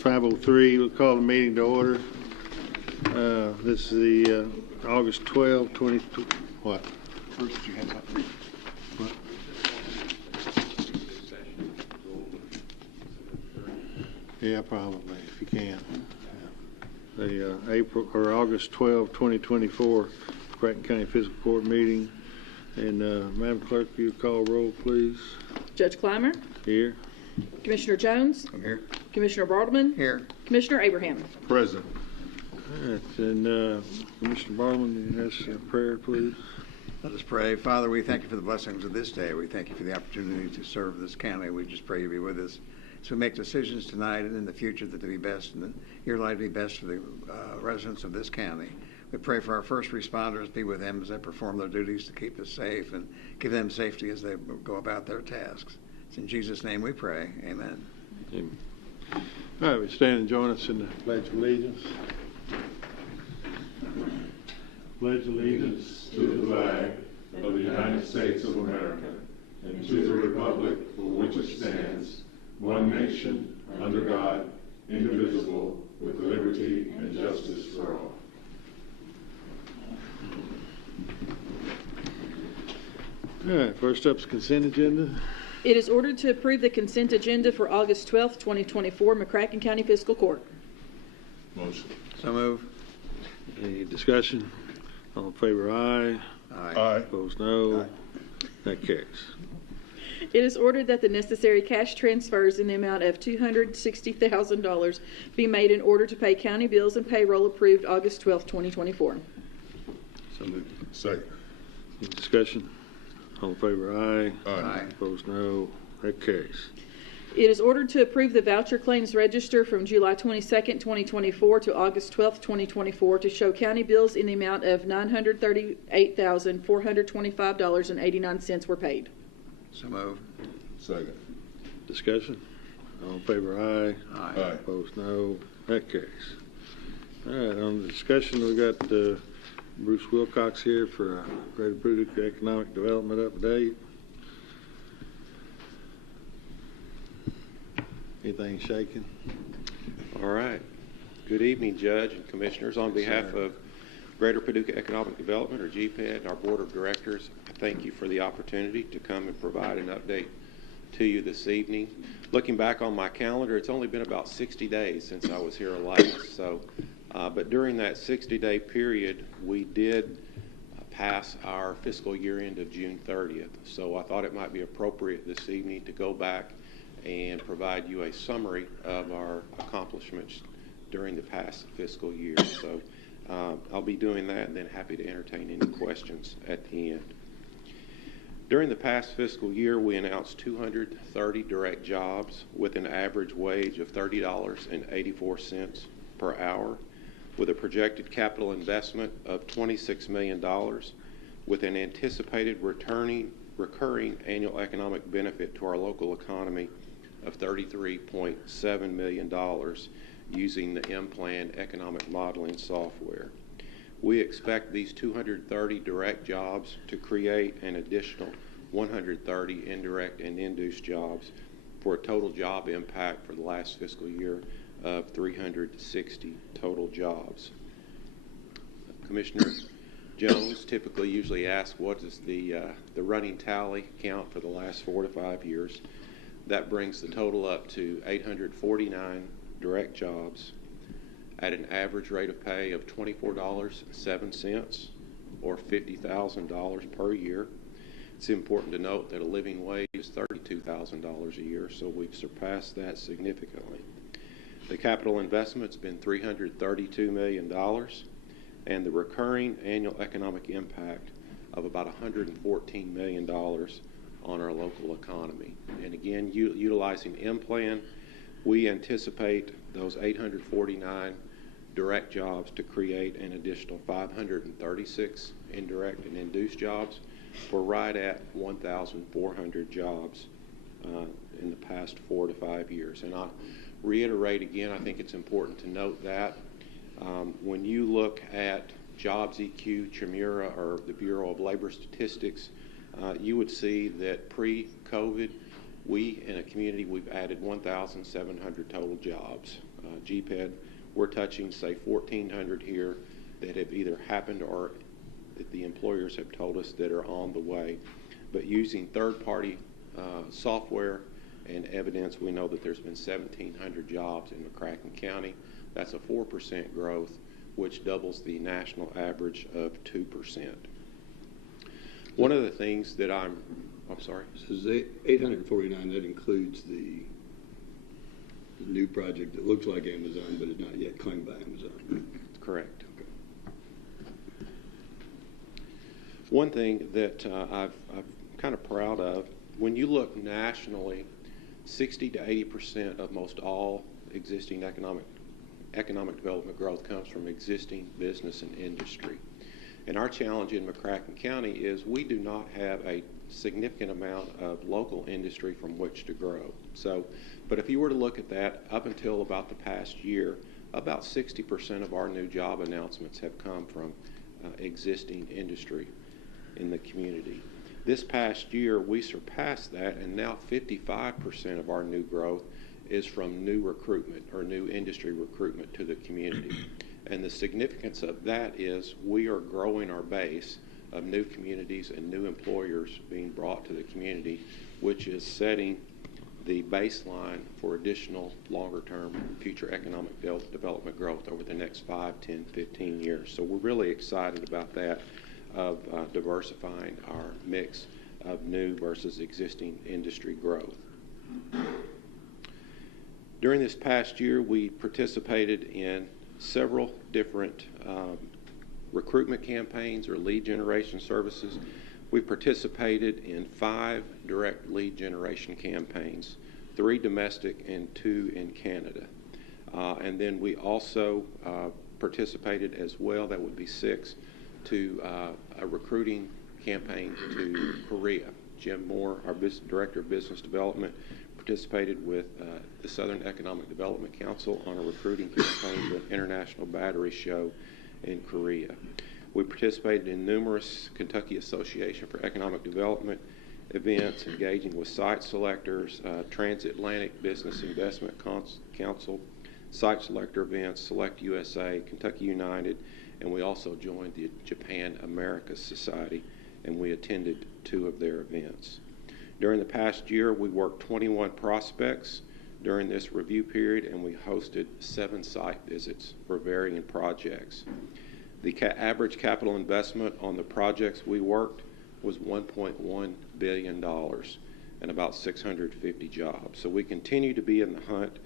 5:03. We'll call the meeting to order. This is the August 12, 20. What? First, you had something. What? Yeah, probably, if you can. The August 12, 2024 McCracken County Fiscal Court meeting. And Madam Clerk, will you call roll, please? Judge Clymer? Here. Commissioner Jones? I'm here. Commissioner Bartleman? Here. Commissioner Abraham? Present. All right, and Commissioner Bartleman, you ask a prayer, please. Let us pray. Father, we thank you for the blessings of this day. We thank you for the opportunity to serve this county. We just pray you be with us as we make decisions tonight and in the future that to be best and that your life be best for the residents of this county. We pray for our first responders, be with them as they perform their duties to keep us safe and give them safety as they go about their tasks. It's in Jesus' name we pray. Amen. Amen. All right, we stand and join us in the Pledge of Allegiance. Pledge allegiance to the flag of the United States of America and to the republic for which it stands, one nation, under God, indivisible, with liberty and justice for all. All right, first up is consent agenda. It is ordered to approve the consent agenda for August 12th, 2024, McCracken County Fiscal Court. Motion. So move. Any discussion? All in favor, aye. Aye. Opposed, no. Aye. That carries. It is ordered that the necessary cash transfers in the amount of $260,000 be made in order to pay county bills and payroll approved August 12th, 2024. So moved. Second. Any discussion? All in favor, aye. Aye. Opposed, no. That carries. It is ordered to approve the voucher claims register from July 22nd, 2024 to August 12th, 2024 to show county bills in the amount of $938,425.89 were paid. So move. Second. Discussion? All in favor, aye. Aye. Aye. Opposed, no. That carries. All right, on the discussion, we got Bruce Wilcox here for Greater Paducah Economic Development Update. Anything shaking? All right. Good evening, Judge and Commissioners. On behalf of Greater Paducah Economic Development, or GPED, and our Board of Directors, I thank you for the opportunity to come and provide an update to you this evening. Looking back on my calendar, it's only been about 60 days since I was here last. But during that 60-day period, we did pass our fiscal year end of June 30th. So I thought it might be appropriate this evening to go back and provide you a summary of our accomplishments during the past fiscal year. So I'll be doing that and then happy to entertain any questions at the end. During the past fiscal year, we announced 230 direct jobs with an average wage of $30.84 per hour, with a projected capital investment of $26 million, with an anticipated recurring annual economic benefit to our local economy of $33.7 million using the M-Plan economic modeling software. We expect these 230 direct jobs to create an additional 130 indirect and induced jobs for a total job impact for the last fiscal year of 360 total jobs. Commissioner Jones typically usually asks what is the running tally count for the last 4 to 5 years. That brings the total up to 849 direct jobs at an average rate of pay of $24.07 or $50,000 per year. It's important to note that a living wage is $32,000 a year, so we've surpassed that significantly. The capital investment's been $332 million, and the recurring annual economic impact of about $114 million on our local economy. And again, utilizing M-Plan, we anticipate those 849 direct jobs to create an additional 536 indirect and induced jobs. We're right at 1,400 jobs in the past 4 to 5 years. And I'll reiterate again, I think it's important to note that when you look at Jobs EQ, Chimera, or the Bureau of Labor Statistics, you would see that pre-COVID, we in a community, we've added 1,700 total jobs. GPED, we're touching, say, 1,400 here that have either happened or that the employers have told us that are on the way. But using third-party software and evidence, we know that there's been 1,700 jobs in McCracken County. That's a 4% growth, which doubles the national average of 2%. One of the things that I'm sorry? So is 849, that includes the new project that looks like Amazon, but is not yet claimed by Amazon. Correct. One thing that I'm kind of proud of, when you look nationally, 60 to 80% of most all existing economic development growth comes from existing business and industry. And our challenge in McCracken County is we do not have a significant amount of local industry from which to grow. So, but if you were to look at that, up until about the past year, about 60% of our new job announcements have come from existing industry in the community. This past year, we surpassed that, and now 55% of our new growth is from new recruitment or new industry recruitment to the community. And the significance of that is we are growing our base of new communities and new employers being brought to the community, which is setting the baseline for additional longer-term future economic development growth over the next 5, 10, 15 years. So we're really excited about that, of diversifying our mix of new versus existing industry growth. During this past year, we participated in several different recruitment campaigns or lead generation services. We participated in 5 direct lead generation campaigns, 3 domestic and 2 in Canada. And then we also participated as well, that would be 6, to a recruiting campaign to Korea. Jim Moore, our Director of Business Development, participated with the Southern Economic Development Council on a recruiting campaign to an international battery show in Korea. We participated in numerous Kentucky Association for Economic Development events, engaging with site selectors, Transatlantic Business Investment Council, site selector events, Select USA, Kentucky United, and we also joined the Japan America Society, and we attended 2 of their events. During the past year, we worked 21 prospects during this review period, and we hosted 7 site visits for varying projects. The average capital investment on the projects we worked was $1.1 billion and about 650 jobs. So we continue to be in the hunt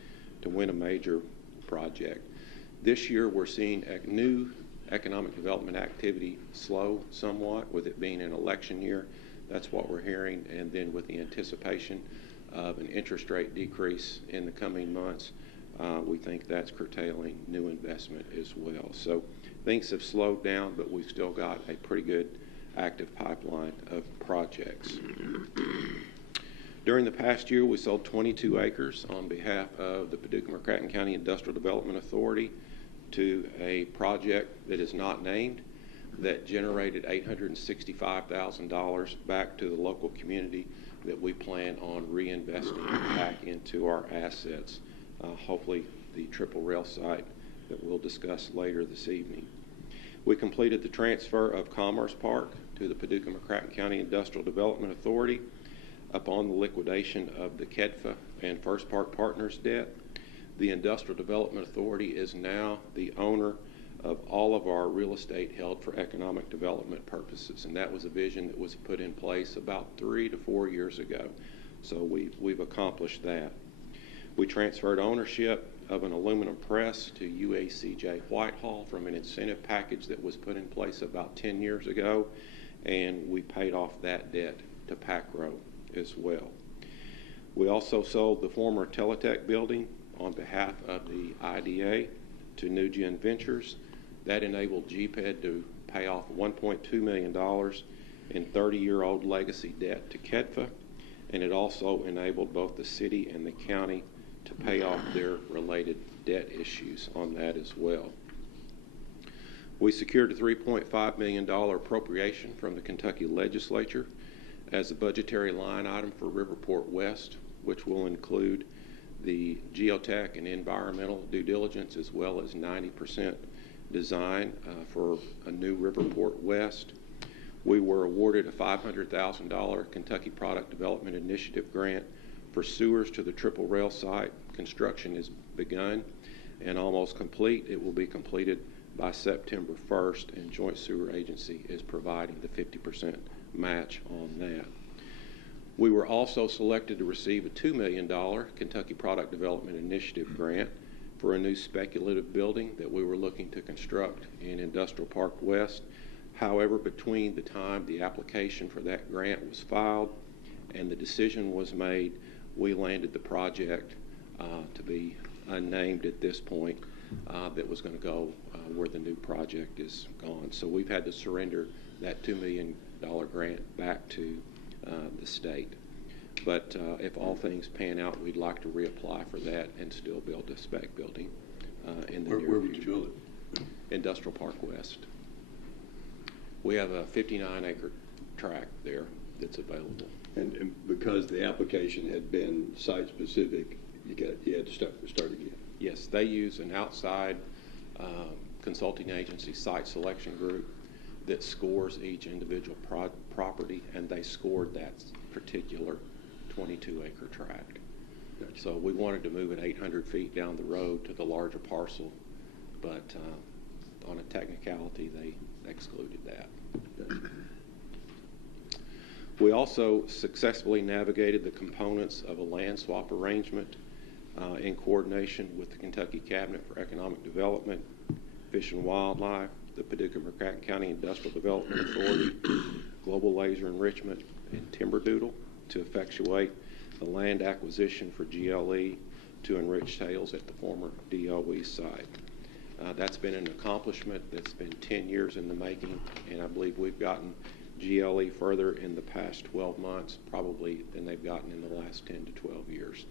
to win a major project. This year, we're seeing new economic development activity slow somewhat, with it being an election year. That's what we're hearing. And then with the anticipation of an interest rate decrease in the coming months, we think that's curtailing new investment as well. So things have slowed down, but we've still got a pretty good active pipeline of projects. During the past year, we sold 22 acres on behalf of the Paducah-McCracken County Industrial Development Authority to a project that is not named, that generated $865,000 back to the local community that we plan on reinvesting back into our assets, hopefully the triple rail site that we'll discuss later this evening. We completed the transfer of Commerce Park to the Paducah-McCracken County Industrial Development Authority upon the liquidation of the KEDFA and First Park Partners debt. The Industrial Development Authority is now the owner of all of our real estate held for economic development purposes, and that was a vision that was put in place about 3 to 4 years ago. So we've accomplished that. We transferred ownership of an aluminum press to UACJ Whitehall from an incentive package that was put in place about 10 years ago, and we paid off that debt to PACRO as well. We also sold the former Teletech building on behalf of the IDA to New Gen Ventures. That enabled GPED to pay off $1.2 million in 30-year-old legacy debt to KEDFA, and it also enabled both the city and the county to pay off their related debt issues on that as well. We secured a $3.5 million appropriation from the Kentucky legislature as a budgetary line item for Riverport West, which will include the geotech and environmental due diligence, as well as 90% design for a new Riverport West. We were awarded a $500,000 Kentucky Product Development Initiative grant for sewers to the Triple Rail site. Construction is begun and almost complete. It will be completed by September 1st, and Joint Sewer Agency is providing the 50% match on that. We were also selected to receive a $2 million Kentucky Product Development Initiative grant for a new speculative building that we were looking to construct in Industrial Park West. However, between the time the application for that grant was filed and the decision was made, we landed the project to be unnamed at this point that was going to go where the new project is gone. So we've had to surrender that $2 million grant back to the state. But if all things pan out, we'd like to reapply for that and still build a spec building in the near future. Where would you build it? Industrial Park West. We have a 59-acre tract there that's available. And because the application had been site-specific, you had to start again. Yes, they use an outside consulting agency, site selection group, that scores each individual property, and they scored that particular 22-acre tract. Gotcha. So we wanted to move it 800 feet down the road to the larger parcel, but on a technicality, they excluded that. Gotcha. We also successfully navigated the components of a land swap arrangement in coordination with the Kentucky Cabinet for Economic Development, Fish and Wildlife, the Paducah-McCracken County Industrial Development Authority, Global Laser Enrichment, and Timberdoodle to effectuate the land acquisition for GLE to enrich tails at the former DOE site. That's been an accomplishment that's been 10 years in the making, and I believe we've gotten GLE further in the past 12 months probably than they've gotten in the last 10 to 12 years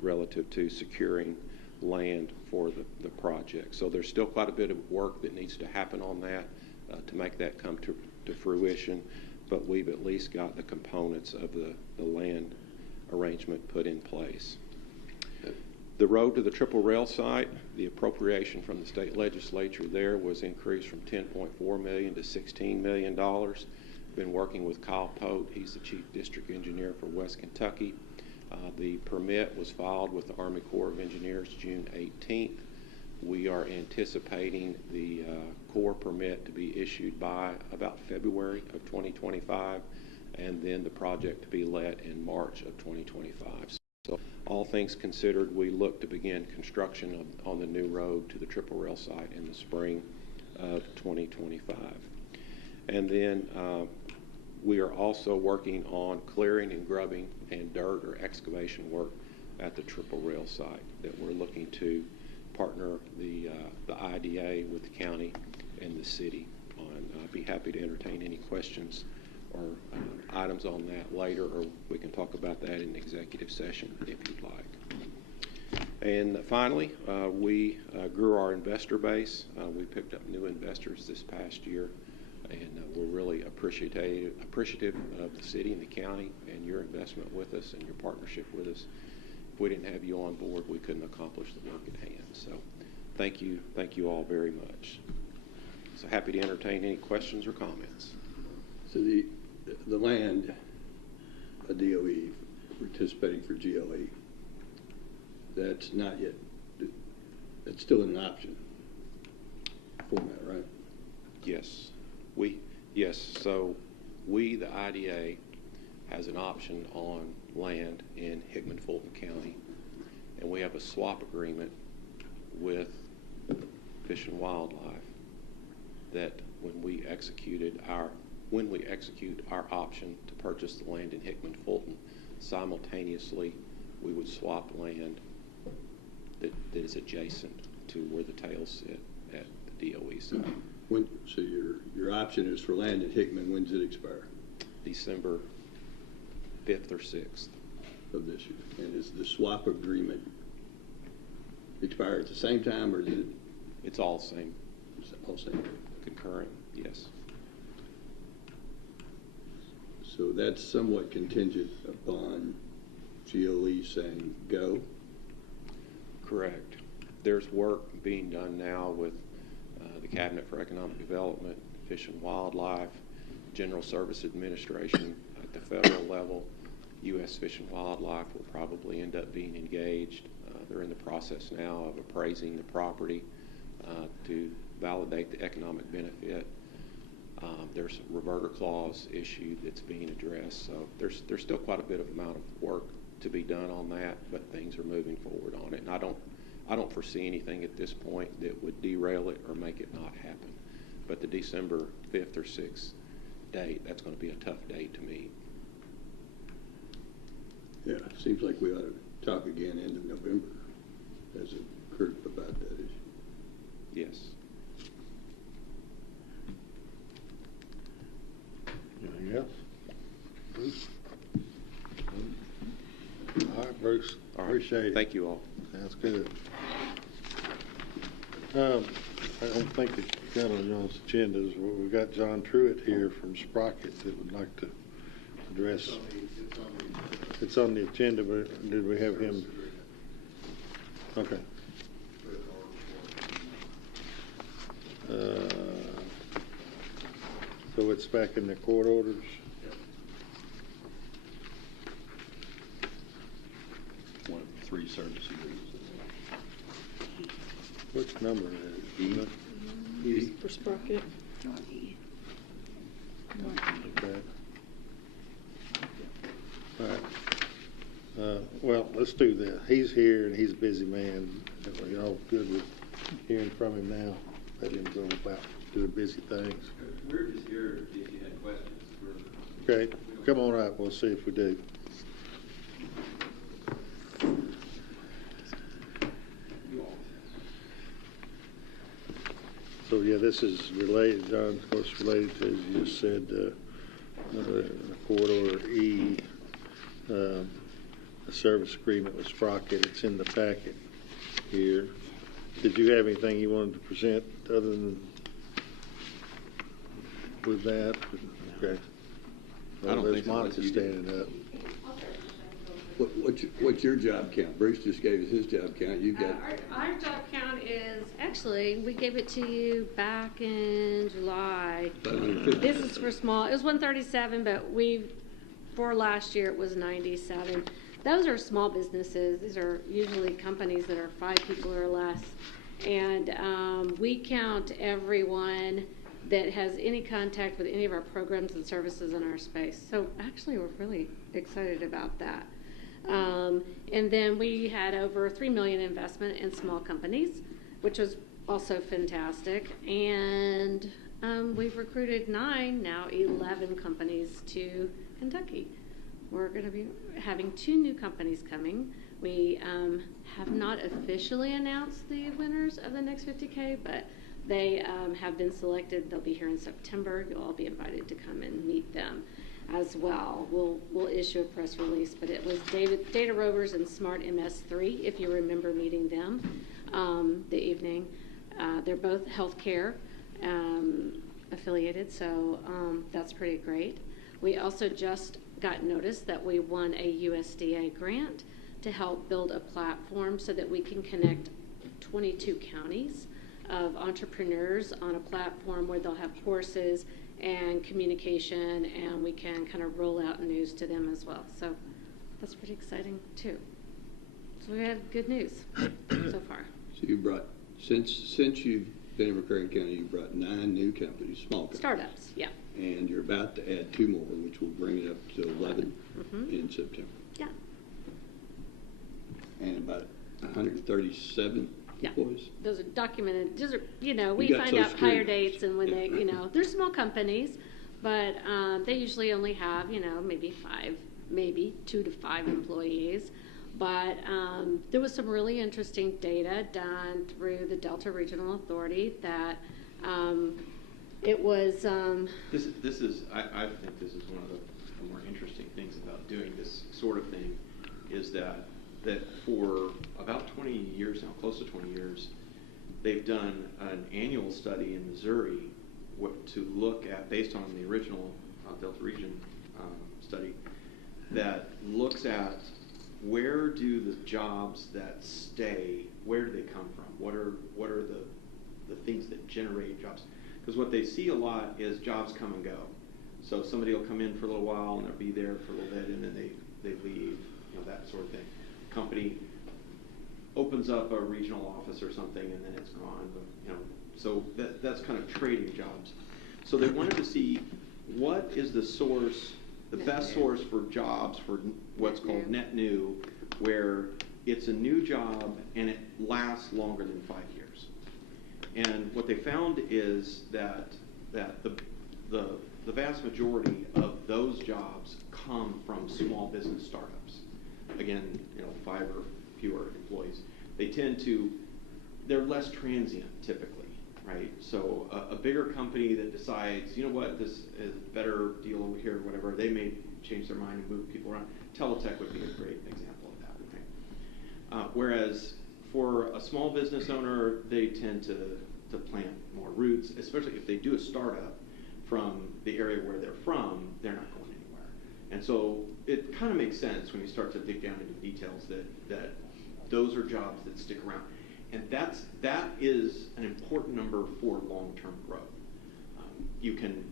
relative to securing land for the project. So there's still quite a bit of work that needs to happen on that to make that come to fruition, but we've at least got the components of the land arrangement put in place. The road to the Triple Rail site, the appropriation from the state legislature there was increased from $10.4 million to $16 million. Been working with Kyle Pote. He's the chief district engineer for West Kentucky. The permit was filed with the Army Corps of Engineers June 18th. We are anticipating the Corps permit to be issued by about February of 2025, and then the project to be let in March of 2025. So all things considered, we look to begin construction on the new road to the Triple Rail site in the spring of 2025. And then we are also working on clearing and grubbing and dirt or excavation work at the Triple Rail site that we're looking to partner the IDA with the county and the city on. I'd be happy to entertain any questions or items on that later, or we can talk about that in executive session if you'd like. And finally, we grew our investor base. We picked up new investors this past year, and we're really appreciative of the city and the county and your investment with us and your partnership with us. If we didn't have you on board, we couldn't accomplish the work at hand. So thank you all very much. So happy to entertain any questions or comments. So the land, a DOE participating for GLE, that's not yet, it's still an option format, right? Yes. So the IDA, has an option on land in Hickman-Fulton County, and we have a swap agreement with Fish and Wildlife that when we execute our option to purchase the land in Hickman-Fulton, simultaneously we would swap land that is adjacent to where the tails sit at the DOE site. So your option is for land in Hickman. When does it expire? December 5th or 6th. Of this year. And is the swap agreement expire at the same time, or is it? It's all same. It's all same. Concurrent, yes. So that's somewhat contingent upon GLE saying go. Correct. There's work being done now with the Cabinet for Economic Development, Fish and Wildlife, General Service Administration at the federal level. U.S. Fish and Wildlife will probably end up being engaged. They're in the process now of appraising the property to validate the economic benefit. There's a reverter clause issue that's being addressed, so there's still quite a bit of amount of work to be done on that, but things are moving forward on it. And I don't foresee anything at this point that would derail it or make it not happen. But the December 5th or 6th date, that's going to be a tough date to meet. Yeah, it seems like we ought to talk again end of November as a Kurt about that issue. Yes. Anything else? Bruce? All right, Bruce. All right. Appreciate it. Thank you all. That's good. I don't think it's got on y'all's agendas. We've got John Truitt here from Sprocket that would like to address. It's on the agenda, but did we have him? Okay. So it's back in the court orders? One of the 3 service agreements. Which number is it? E. For Sprocket. Okay. All right. Well, let's do that. He's here and he's a busy man. Are y'all good with hearing from him now? Let him go about doing busy things. We're just here if you had questions. Okay, come on up. We'll see if we do. So yeah, this is related, John, of course, related to, as you just said, court order E, a service agreement with Sprocket. It's in the packet here. Did you have anything you wanted to present other than with that? Okay. I don't Well, think there's so. Monica standing up. What's your job count? Bruce just gave us his job count. You've got. Our job count is, actually, we gave it to you back in July. 550. This is for small, it was 137, but for last year, it was 97. Those are small businesses. These are usually companies that are 5 people or less. And we count everyone that has any contact with any of our programs and services in our space. So actually, we're really excited about that. And then we had over $3 million investment in small companies, which was also fantastic. And we've recruited 9, now 11 companies to Kentucky. We're going to be having 2 new companies coming. We have not officially announced the winners of the Next 50K, but they have been selected. They'll be here in September. You'll all be invited to come and meet them as well. We'll issue a press release, but it was Data Rovers and Smart MS3, if you remember meeting them the evening. They're both healthcare affiliated, so that's pretty great. We also just got notice that we won a USDA grant to help build a platform so that we can connect 22 counties of entrepreneurs on a platform where they'll have courses and communication, and we can kind of roll out news to them as well. So that's pretty exciting too. So we had good news so far. So you brought, since you've been in McCracken County, you brought 9 new companies, small companies. Startups, yeah. And you're about to add 2 more, which will bring it up to 11 in September. Yeah. And about 137 employees. Those are documented. Those are, we You got find out Social hire Security dates and when they, they're small companies, but they usually only have, maybe 2 to 5 employees. But there was some really interesting data done through the Delta Regional Authority that it was. This is I think this is one of the more interesting things about doing this sort of thing, is that for about 20 years now, close to 20 years, they've done an annual study in Missouri to look at, based on the original Delta Region study, that looks at where do the jobs that stay where do they come from? What are the things that generate jobs? Because what they see a lot is jobs come and go. So somebody will come in for a little while and they'll be there for a little bit and then they leave, that sort of thing. Company opens up a regional office or something and then it's gone, so that's kind of trading jobs. So they wanted to see what is the source, the best source for jobs for what's called net new, where it's a new job and it lasts longer than 5 years. And what they found is that the vast majority of those jobs come from small business startups. Again, 5 or fewer employees. They're less transient typically, right? So a bigger company that decides, this is a better deal over here, whatever, they may change their mind and move people around. Teletech would be a great example of that, right? Whereas for a small business owner, they tend to plant more roots, especially if they do a startup from the area where they're from, they're not going anywhere. And so it kind of makes sense when you start to dig down into details that those are jobs that stick around. And that is an important number for long-term growth. You can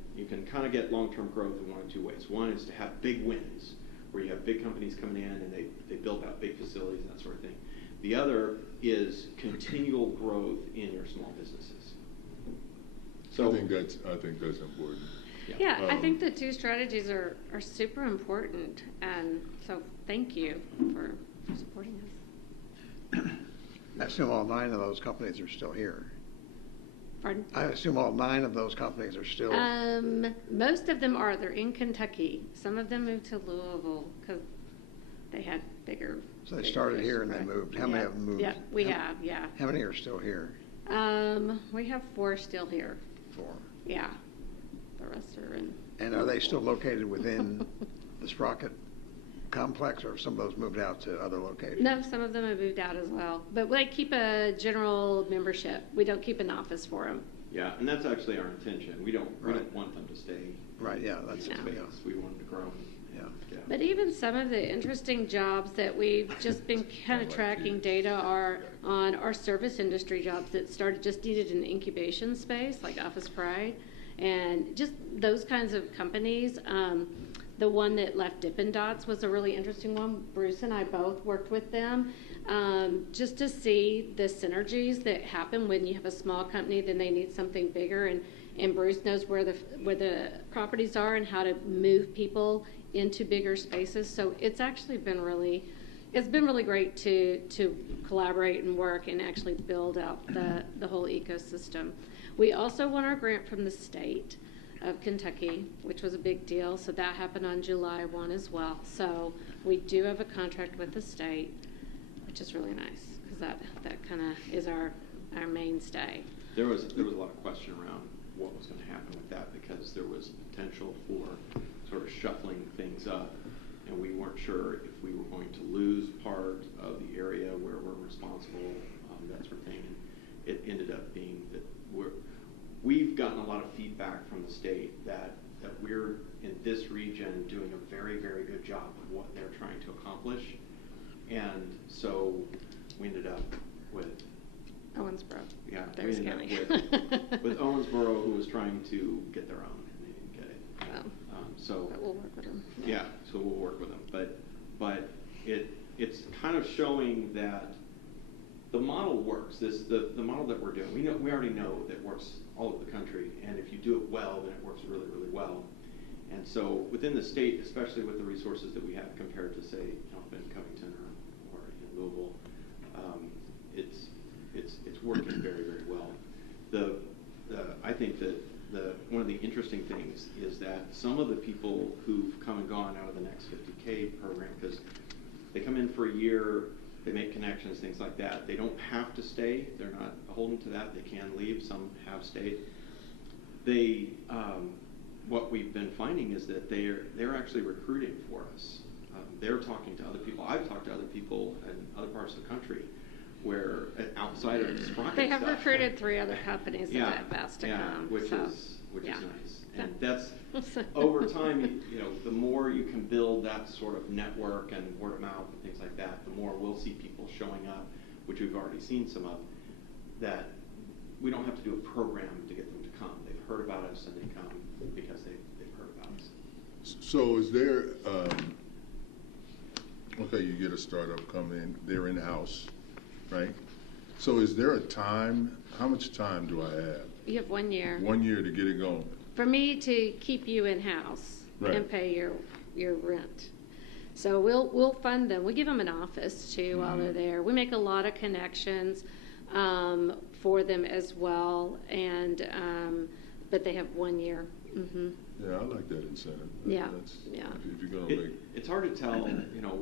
kind of get long-term growth in one of two ways. One is to have big wins, where you have big companies coming in and they build out big facilities and that sort of thing. The other is continual growth in your small businesses. So I think that's important. Yeah, I think the two strategies are super important, and so thank you for supporting us. I assume all 9 of those companies are still here. Pardon? I assume all 9 of those companies are still. Most of them are. They're in Kentucky. Some of them moved to Louisville because they had bigger. So they started here and they moved. How many of them moved? Yeah, we have. Yeah. How many are still here? We have 4 still here. 4. Yeah. The rest are in. And are they still located within the Sprocket complex, or some of those moved out to other locations? No, some of them have moved out as well. But we keep a general membership. We don't keep an office for them. Yeah, and that's actually our intention. We don't want them to stay. Right. Yeah. That's in space. We want them to grow. Yeah. But even some of the interesting jobs that we've just been kind of tracking data are on our service industry jobs that just needed an incubation space, like Office Pride, and just those kinds of companies. The one that left Dippin' Dots was a really interesting one. Bruce and I both worked with them just to see the synergies that happen when you have a small company, then they need something bigger, and Bruce knows where the properties are and how to move people into bigger spaces. So it's actually been really great to collaborate and work and actually build out the whole ecosystem. We also won our grant from the state of Kentucky, which was a big deal. So that happened on July 1 as well. So we do have a contract with the state, which is really nice because that kind of is our mainstay. There was a lot of question around what was going to happen with that because there was potential for sort of shuffling things up, and we weren't sure if we were going to lose part of the area where we're responsible, that sort of thing. And it ended up being that we've gotten a lot of feedback from the state that we're in this region doing a very, very good job of what they're trying to accomplish, and so we ended up with Owensboro. Yeah, There's we County. ended up with Owensboro, who was trying to get their own, and they didn't get it. But we'll work with them. Yeah, so we'll work with them. But it's kind of showing that the model works. The model that we're doing, we already know that it works all over the country, and if you do it well, then it works really, really well. And so within the state, especially with the resources that we have compared to, say, up in Covington or in Louisville, it's working very, very well. I think that one of the interesting things is that some of the people who've come and gone out of the Next 50K program, because they come in for a year, they make connections, things like that. They don't have to stay. They're not beholden to that. They can leave. Some have stayed. What we've been finding is that they're actually recruiting for us. They're talking to other people. I've talked to other people in other parts of the country where outside of Sprocket They have stuff, recruited 3 other companies that have asked to come. which so, is yeah. nice. And that's over time. The more you can build that sort of network and word of mouth and things like that, the more we'll see people showing up which we've already seen some of, that we don't have to do a program to get them to come. They've heard about us and they come because they've heard about us. So is there, okay, you get a startup coming in, they're in-house, right? So is there a time, how much time do I have? You have 1 year. 1 year to get it going? For me to keep you in-house Right. and pay your rent. So we'll fund them. We give them an office too while they're there. We make a lot of connections for them as well, and but they have 1 year. Mm-hmm. Yeah, I like that incentive. Yeah, That's, yeah. If you're gonna make. It's hard to tell, you know,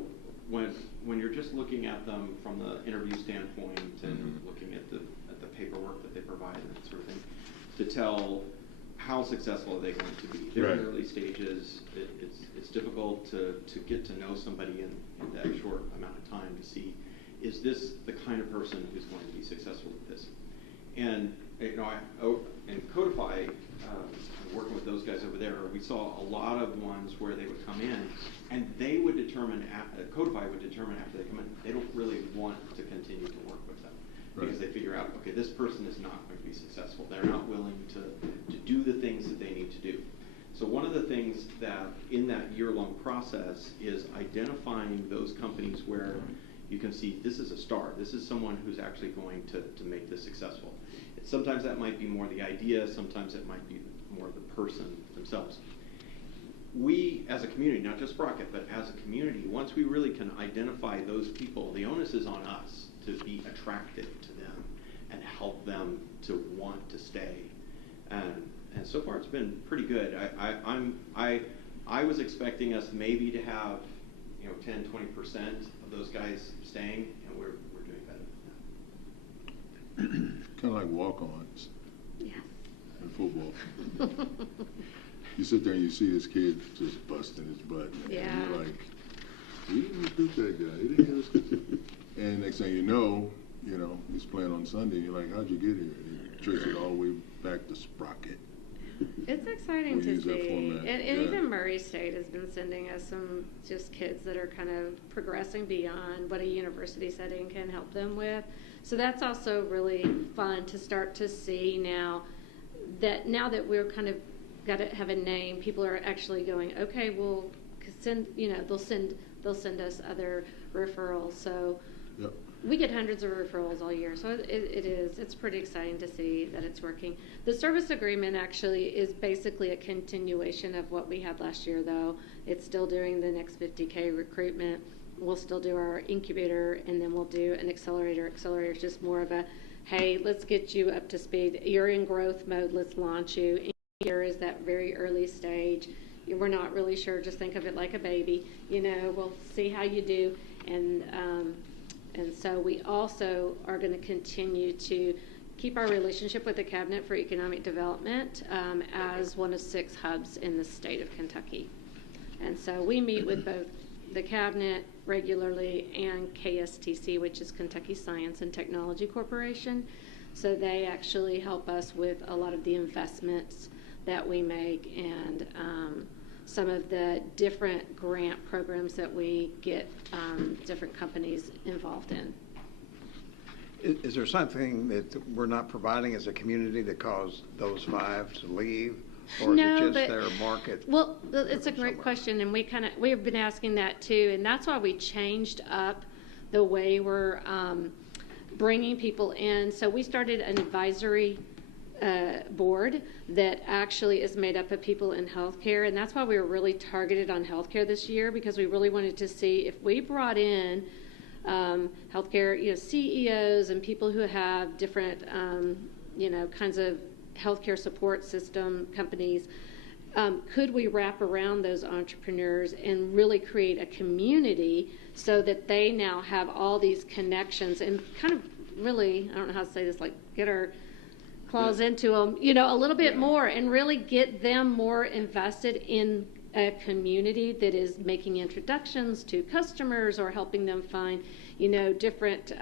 when you're just looking at them from the interview standpoint and looking at the paperwork that they provide and that sort of thing, to tell how successful are they going to be. They're in Right. early stages. It's difficult to get to know somebody in that short amount of time to see, is this the kind of person who's going to be successful with this? And you know, in Codify, working with those guys over there, we saw a lot of ones where they would come in and they would determine, Codify would determine after they come in, they don't really want to continue to work with them. Because they figure out, okay, this person is not going to be successful. They're not willing to do the things that they need to do. So one of the things that in that year-long process is identifying those companies where you can see this is a star. This is someone who's actually going to make this successful. Sometimes that might be more the idea. Sometimes it might be more the person themselves. We, as a community, not just Sprocket, but as a community, once we really can identify those people, the onus is on us to be attractive to them and help them to want to stay. And so far it's been pretty good. I was expecting us maybe to have 10-20% of those guys staying, and we're doing better than that. Kind of like walk-ons Yeah. in football. You sit there and you see this kid just busting his butt, man. Yeah. And you're like, we didn't recruit that guy. He didn't get us. And next thing you know, he's playing on Sunday. And you're like, how'd you get here? And he traces it all the way back to Sprocket. It's exciting We to use that see. format, And yeah. even Murray State has been sending us some just kids that are kind of progressing beyond what a university setting can help them with. So that's also really fun to start to see now that we're kind of got to have a name, people are actually going, okay, we'll send, they'll send us other referrals. So Yep. we get hundreds of referrals all year, so it's pretty exciting to see that it's working. The service agreement actually is basically a continuation of what we had last year, though. It's still doing the next 50K recruitment. We'll still do our incubator, and then we'll do an accelerator. Accelerator is just more of a, hey, let's get you up to speed. You're in growth mode, let's launch you. Incubator is that very early stage. We're not really sure, just think of it like a baby. We'll see how you do. And so we also are going to continue to keep our relationship with the Cabinet for Economic Development as one of 6 hubs in the state of Kentucky. And so we meet with both the Cabinet regularly and KSTC, which is Kentucky Science and Technology Corporation. So they actually help us with a lot of the investments that we make and some of the different grant programs that we get different companies involved in. Is there something that we're not providing as a community that caused those 5 to leave? Or is it just their market? Well, it's a great question, and we've been asking that too, and that's why we changed up the way we're bringing people in. So we started an advisory board that actually is made up of people in healthcare, and that's why we were really targeted on healthcare this year, because we really wanted to see if we brought in healthcare, CEOs and people who have different, kinds of healthcare support system companies, could we wrap around those entrepreneurs and really create a community so that they now have all these connections and kind of really, I don't know how to say this, like get our claws into them, a little bit more and really get them more invested in a community that is making introductions to customers or helping them find, different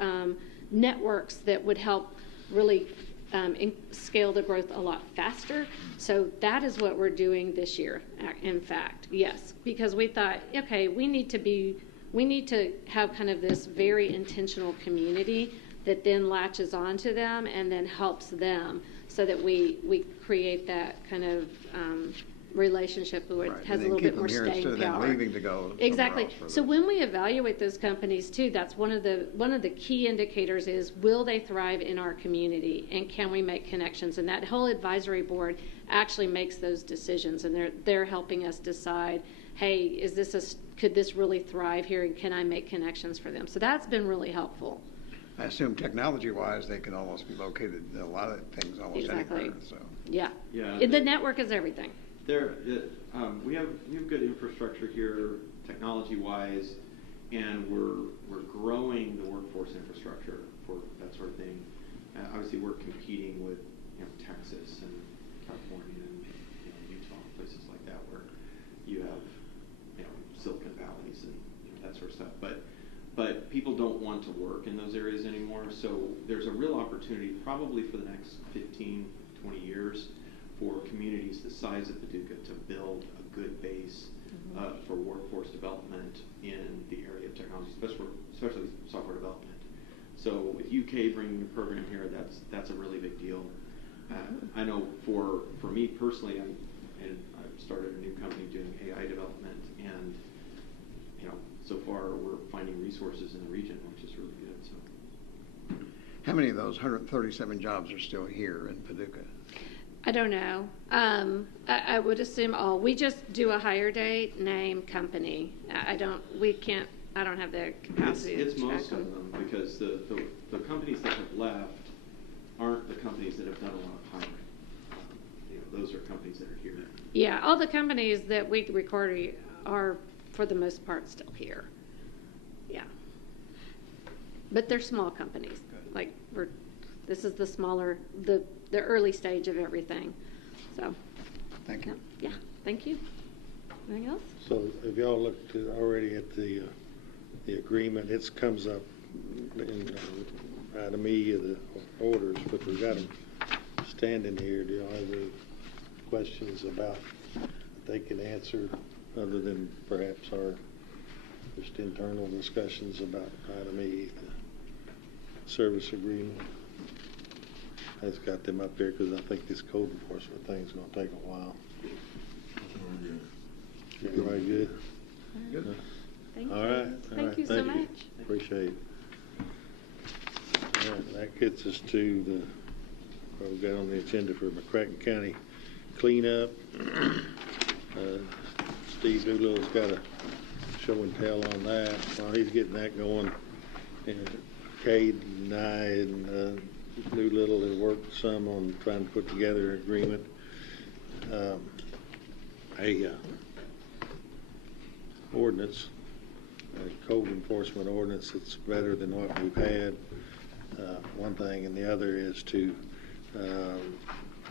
networks that would help really scale the growth a lot faster. So that is what we're doing this year, in fact, yes, because we thought, okay, we need to have kind of this very intentional community that then latches onto them and then helps them, so that we create that kind of relationship where Right, it has and a then little keep bit more them here staying instead of them power. leaving to go somewhere Exactly. else for So the- when we evaluate those companies too, that's one of the key indicators is, will they thrive in our community, and can we make connections? And that whole advisory board actually makes those decisions, and they're helping us decide, hey, could this really thrive here, and can I make connections for them? So that's been really helpful. I assume technology-wise, they can almost be located in a lot of things almost Exactly. anywhere, so. Yeah. Yeah. The network is everything. We have good infrastructure here, technology-wise, and we're growing the workforce infrastructure for that sort of thing. Obviously, we're competing with Texas and California and Utah, places like that, where you have Silicon Valleys and that sort of stuff. But people don't want to work in those areas anymore. So there's a real opportunity, probably for the next 15, 20 years, for communities the size of Paducah to build a good base for workforce development in the area of technology, especially software development. So with UK bringing a program here, that's a really big deal. I know for me personally, I've started a new company doing AI development, and so far we're finding resources in the region, which is really good. So, How many of those 137 jobs are still here in Paducah? I don't know. I would assume all. We just do a hire date, name, company. I don't have the capacity it's to track most of them, because the companies that have left aren't the companies that have done a lot of hiring. Those are companies that are here. Yeah, all the companies that we record are, for the most part, still here. Yeah. But they're small companies. Like, this is the smaller, the early stage of everything. So, Thank you. yeah, thank you. Anything else? So have y'all looked already at the agreement? It comes up in item E of the orders, but we've got them standing here. Do y'all have any questions about that they can answer, other than perhaps our just internal discussions about item E, the service agreement? I just got them up there because I think this code enforcement thing's going to take a while. Everybody good? Good. Thank All you. right. Thank you so much. Appreciate it. All right, that gets us to what we've got on the agenda for McCracken County cleanup. Steve Doolittle's got a show and tell on that. While he's getting that going, and Cade and I and Doolittle have worked some on trying to put together an agreement. Ordinance, a code enforcement ordinance that's better than what we've had. One thing, and the other is to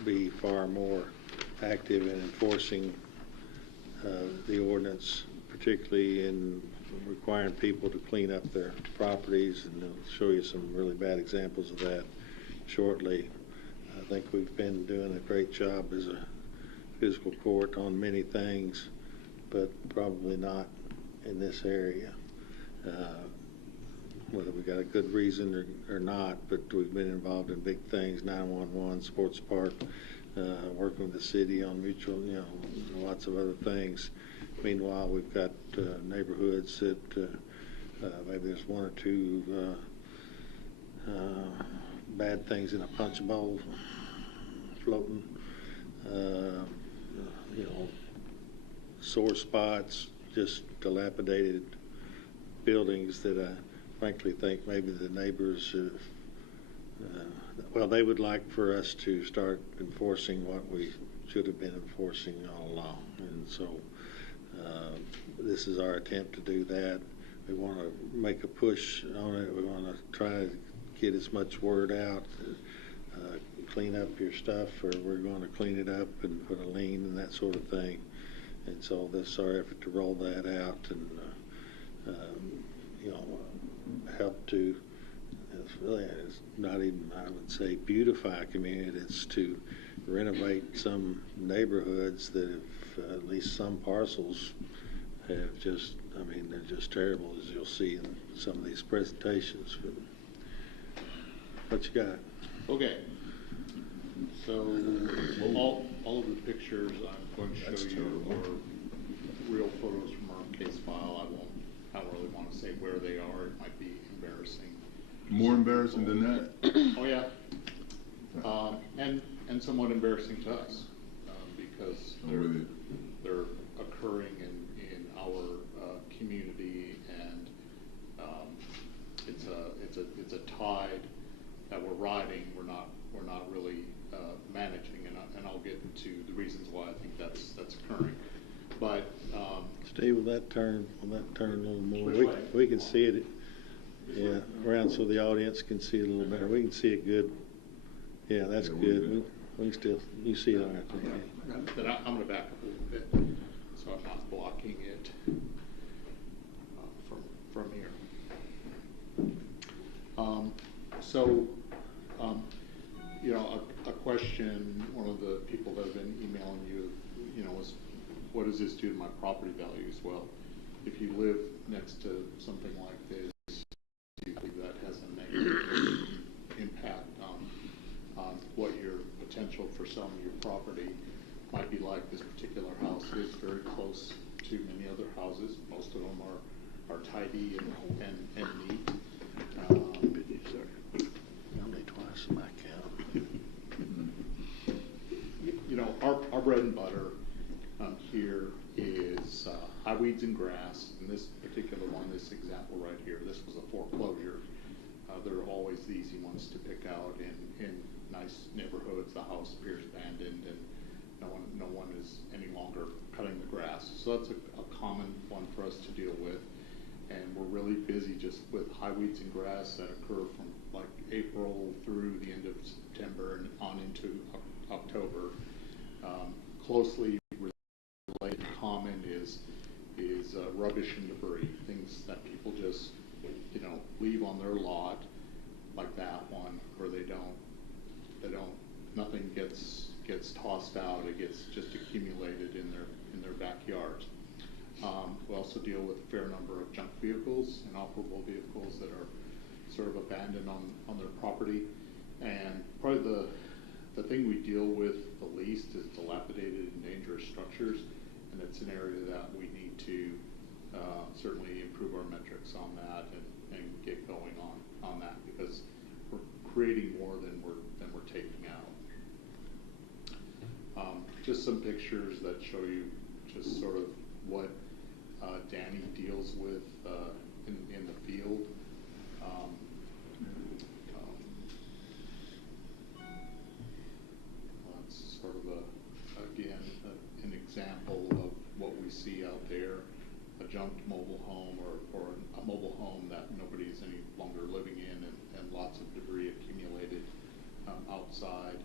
be far more active in enforcing the ordinance, particularly in requiring people to clean up their properties, and I'll show you some really bad examples of that shortly. I think we've been doing a great job as a fiscal court on many things, but probably not in this area. Whether we got a good reason or not, but we've been involved in big things, 911, sports park, working with the city on mutual, lots of other things. Meanwhile, we've got neighborhoods that maybe there's one or two bad things in a punch bowl floating, sore spots, just dilapidated buildings that I frankly think maybe the neighbors they would like for us to start enforcing what we should have been enforcing all along. And so this is our attempt to do that. We want to make a push on it. We want to try to get as much word out, clean up your stuff, or we're going to clean it up and put a lien and that sort of thing. And so this is our effort to roll that out and help to, it's not even, I would say, beautify a community. It's to renovate some neighborhoods that have, at least some parcels have just, they're just terrible, as you'll see in some of these presentations. What you got? Okay. So all of the pictures I'm going to show you are real photos from our case file. I don't really want to say where they are. It might be embarrassing. More embarrassing than that? Oh, yeah. And somewhat embarrassing to us because they're occurring in our community, and it's a tide that we're riding. We're not really managing, and I'll get into the reasons why I think that's occurring. But Steve, will that turn a little more? Which way? We can see it. Yeah, around so the audience can see it a little better. We can see it good. Yeah, that's good. We can still, you see it on there. then I'm going to back up a little bit so I'm not blocking it from here. You know, a question one of the people that have been emailing you know, is, what does this do to my property values? Well, if you live next to something like this, that has a negative impact on what your potential for selling your property might be like. This particular house is very close to many other houses. Most of them are tidy and neat. Twice my count. You know, our bread and butter here is high weeds and grass. In this particular one, this example right here, this was a foreclosure. There are always the easy ones to pick out in nice neighborhoods. The house appears abandoned, and no one is any longer cutting the grass. So that's a common one for us to deal with. And we're really busy just with high weeds and grass that occur from like April through the end of September and on into October. Closely related common is rubbish and debris, things that people just, you know, leave on their lot, like that one, where they don't, nothing gets tossed out. It gets just accumulated in their backyards. We also deal with a fair number of junk vehicles, inoperable vehicles that are sort of abandoned on their property. And probably the thing we deal with the least is dilapidated and dangerous structures, and it's an area that we need to certainly improve our metrics on that and get going on that, because we're creating more than we're taking out. Just some pictures that show you just sort of what Danny deals with in the field. That's sort of an example of what we see out there: a junked mobile home or a mobile home that nobody is any longer living in, and lots of debris accumulated outside.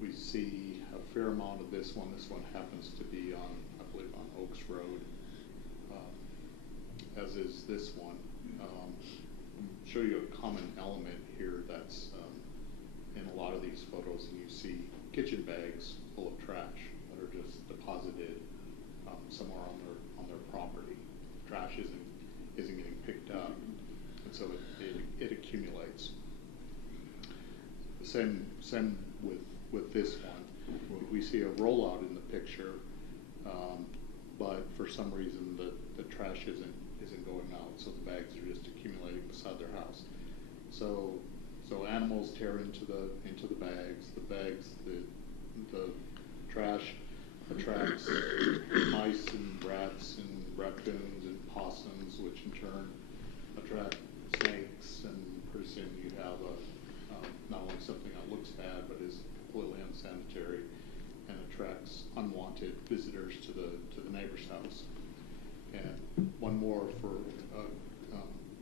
We see a fair amount of this one. This one happens to be on, I believe, on Oaks Road, as is this one. Show you a common element here that's in a lot of these photos, and you see kitchen bags full of trash that are just deposited somewhere on their property. Trash isn't getting picked up, and so it accumulates. The same with this one. We see a rollout in the picture, but for some reason the trash isn't going out, so the bags are just accumulating beside their house. So animals tear into the bags. The trash attracts mice and rats and raccoons and possums, which in turn attract snakes, and pretty soon you have not only something that looks bad but is completely unsanitary and attracts unwanted visitors to the neighbor's house. And one more for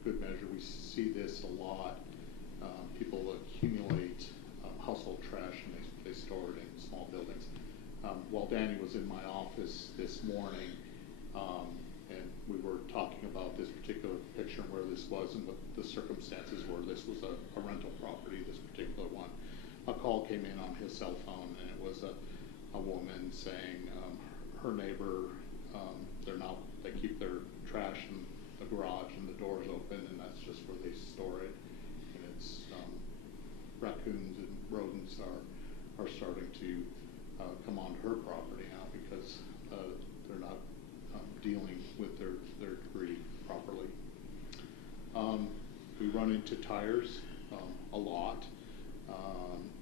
good measure, we see this a lot. People accumulate household trash, and they store it in small buildings. While Danny was in my office this morning, and we were talking about this particular picture and where this was and what the circumstances were, this was a rental property, this particular one. A call came in on his cell phone, and it was a woman saying her neighbor, they keep their trash a garage and the door's open, and that's just where they store it. And it's raccoons and rodents are starting to come onto her property now because they're not dealing with their debris properly. We run into tires a lot.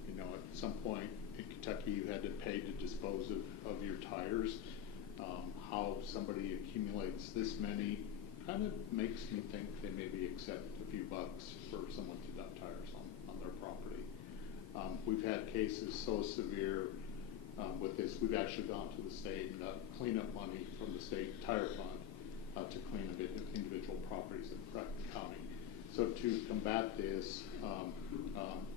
You know, at some point in Kentucky, you had to pay to dispose of your tires. How somebody accumulates this many kind of makes me think they maybe accept a few bucks for someone to dump tires on their property. We've had cases so severe with this, we've actually gone to the state and got cleanup money from the state tire fund to clean up individual properties in McCracken County. So to combat this,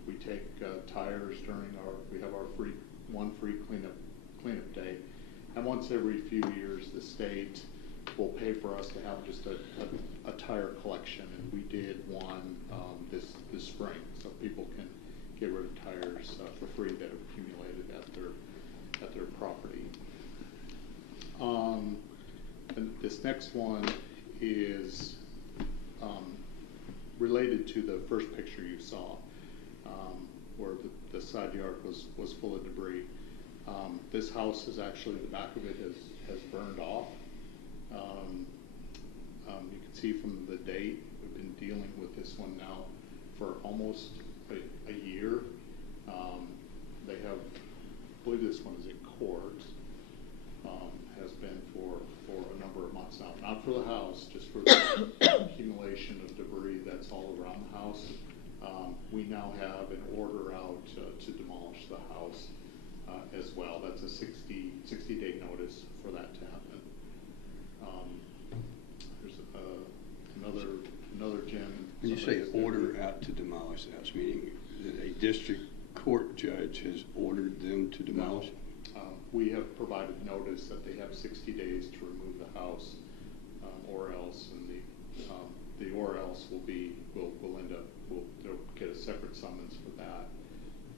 we take tires during we have our one free cleanup day, and once every few years the state will pay for us to have just a tire collection, and we did one this spring, so people can get rid of tires for free that have accumulated at their property. And this next one is related to the first picture you saw, where the side yard was full of debris. This house is actually, the back of it has burned off. You can see from the date, we've been dealing with this one now for almost a year. They have, I believe this one is in court, has been for a number of months now. Not for the house, just for the accumulation of debris that's all around the house. We now have an order out to demolish the house as well. That's a 60-day notice for that to happen. There's another gem. When you say order out to demolish the house, meaning that a district court judge has ordered them to demolish? No. We have provided notice that they have 60 days to remove the house, or else, and the or else will end up, they'll get a separate summons for that,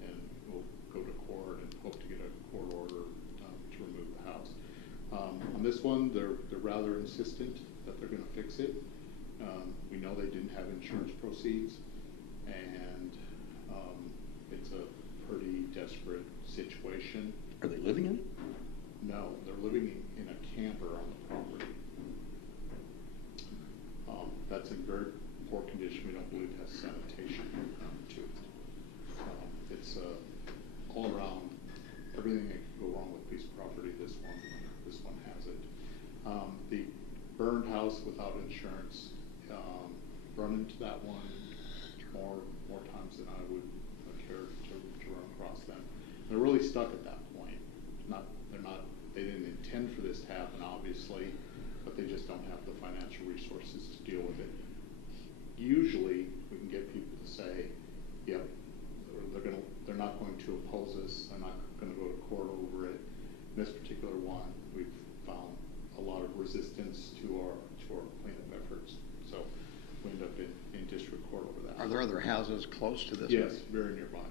and we'll go to court and hope to get a court order to remove the house. On this one, they're rather insistent that they're going to fix it. We know they didn't have insurance proceeds, and it's a pretty desperate situation. Are they living in it? No, they're living in a camper on the property. That's in very poor condition. We don't believe it has sanitation to it. It's all around, everything that could go wrong with a piece of property, this one has it. The burned house without insurance, run into that one more times than I would care to run across them. They're really stuck at that point. They didn't intend for this to happen, obviously, but they just don't have the financial resources to deal with it. Usually, we can get people to say, yep, they're not going to oppose us. They're not going to go to court over it. In this particular one, we've found a lot of resistance to our cleanup efforts. So we end up in district court over that. Are there other houses close to this? Yes, very nearby.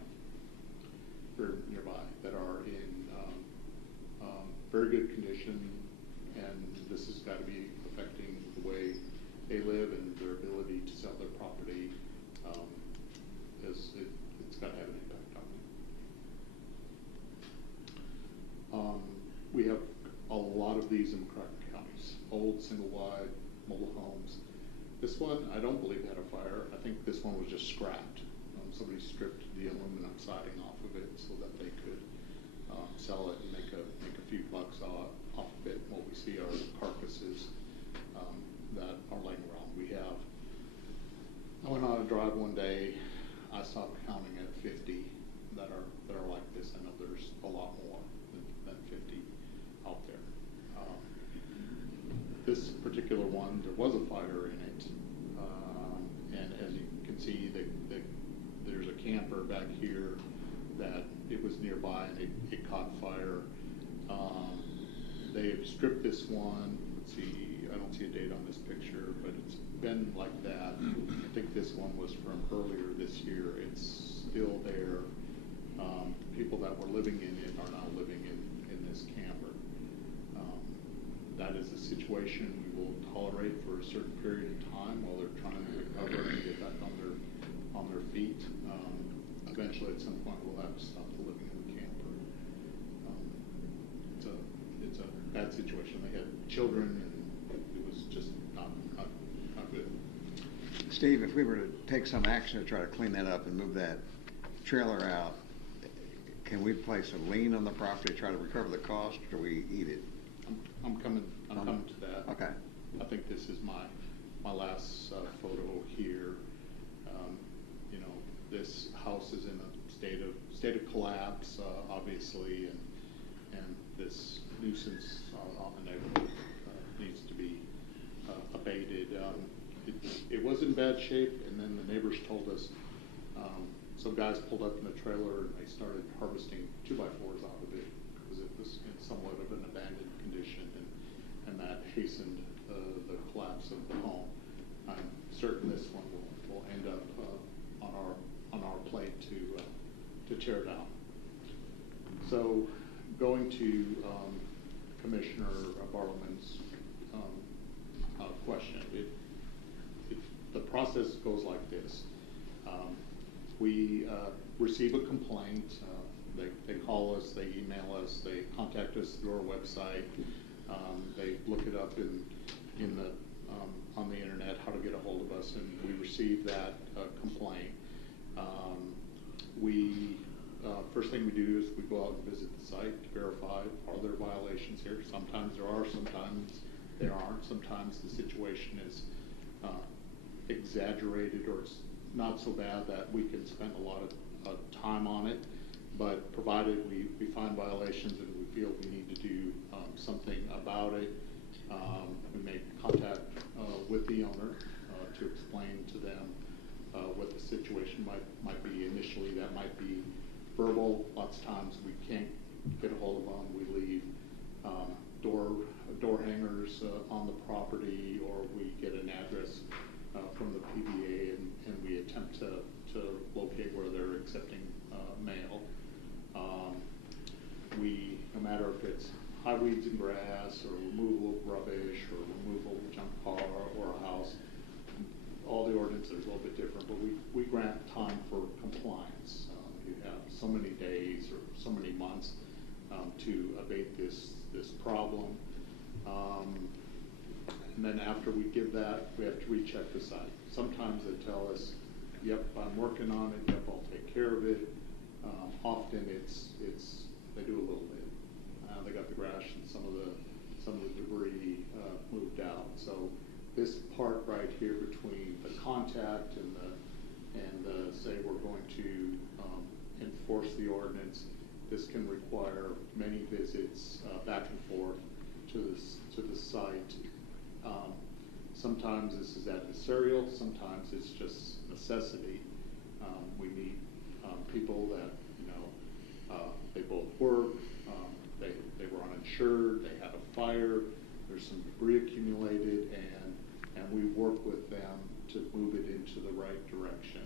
Very nearby that are in very good condition, and this has got to be affecting the way they live and their ability to sell their property. It's got to have an impact on them. We have a lot of these in McCracken counties, old single-wide mobile homes. This one, I don't believe had a fire. I think this one was just scrapped. Somebody stripped the aluminum siding off of it so that they could sell it and make a few bucks off of it. What we see are carcasses that are laying around. I went on a drive one day. I stopped counting at 50 that are like this. I know there's a lot more than 50 out there. This particular one, there was a fire in it, and as you can see, there's a camper back here that it was nearby and it caught fire. They've stripped this one. Let's see, I don't see a date on this picture, but it's been like that. I think this one was from earlier this year. It's still there. People that were living in it are now living in this camper. That is a situation we will tolerate for a certain period of time while they're trying to recover and get back on their feet. Eventually, at some point, we'll have to stop the living in the camper. It's a bad situation. They had children, and it was just not good. Steve, if we were to take some action to try to clean that up and move that trailer out, can we place a lien on the property to try to recover the cost, or do we eat it? I'm coming to that. Okay. I think this is my last photo here. This house is in a state of collapse, obviously, and this nuisance on the neighborhood needs to be abated. It was in bad shape, and then the neighbors told us some guys pulled up in the trailer and they started harvesting 2x4s out of it because it was in somewhat of an abandoned condition, and that hastened the collapse of the home. I'm certain this one will end up on our plate to tear down. So, going to Commissioner Bartleman's question, the process goes like this. We receive a complaint. They call us, they email us, they contact us through our website. They look it up on the internet how to get a hold of us, and we receive that complaint. First thing we do is we go out and visit the site to verify, are there violations here? Sometimes there are, sometimes there aren't. Sometimes the situation is exaggerated, or it's not so bad that we can spend a lot of time on it, but provided we find violations and we feel we need to do something about it, we make contact with the owner to explain to them what the situation might be. Initially, that might be verbal. Lots of times we can't get a hold of them. We leave door hangers on the property, or we get an address from the PBA, and we attempt to locate where they're accepting mail. No matter if it's high weeds and grass, or removal of rubbish, or removal of junk car or a house, all the ordinances are a little bit different, but we grant time for compliance. You have so many days or so many months to abate this problem. And then after we give that, we have to recheck the site. Sometimes they tell us, yep, I'm working on it, yep, I'll take care of it. Often they do a little bit. They got the grass and some of the debris moved out. So this part right here between the contact and the say we're going to enforce the ordinance, this can require many visits back and forth to the site. Sometimes this is adversarial, sometimes it's just necessity. We meet people that, they both work, they were uninsured, they had a fire, there's some debris accumulated, and we work with them to move it into the right direction.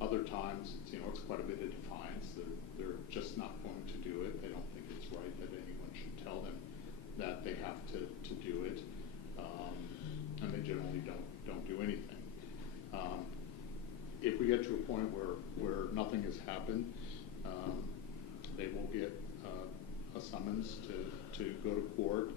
Other times, it's quite a bit of defiance. They're just not going to do it. They don't think it's right that anyone should tell them that they have to do it, and they generally don't do anything. If we get to a point where nothing has happened, they will get a summons to go to court,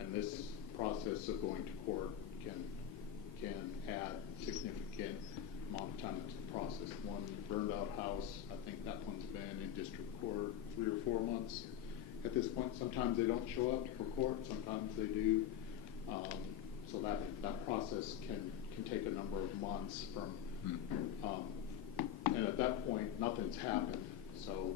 and this process of going to court can add significant amount of time to the process. One burned out house, I think that one's been in district court 3 or 4 months at this point. Sometimes they don't show up for court, sometimes they do. So that process can take a number of months from, and at that point, nothing's happened. So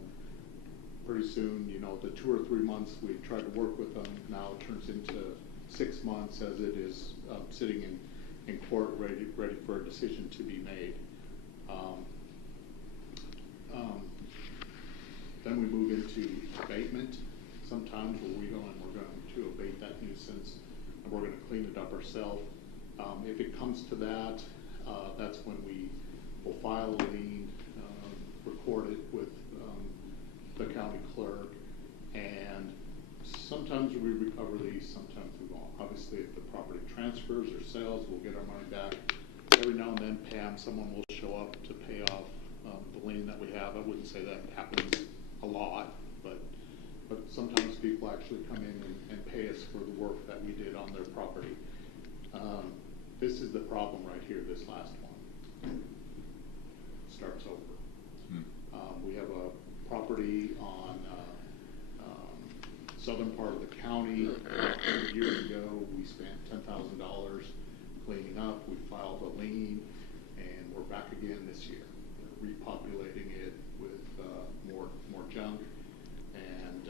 pretty soon, the 2 or 3 months we tried to work with them now turns into 6 months as it is sitting in court ready for a decision to be made. Then we move into abatement. Sometimes where we go and we're going to abate that nuisance, and we're going to clean it up ourselves. If it comes to that, that's when we will file a lien, record it with the county clerk, and Sometimes we recover these, sometimes we won't. Obviously, if the property transfers or sells, we'll get our money back. Every now and then, Pam, someone will show up to pay off the lien that we have. I wouldn't say that happens a lot, but sometimes people actually come in and pay us for the work that we did on their property. This is the problem right here, this last one. Starts over. We have a property on southern part of the county. Years ago, we spent $10,000 cleaning up. We filed a lien, and we're back again this year. We're repopulating it with more junk, and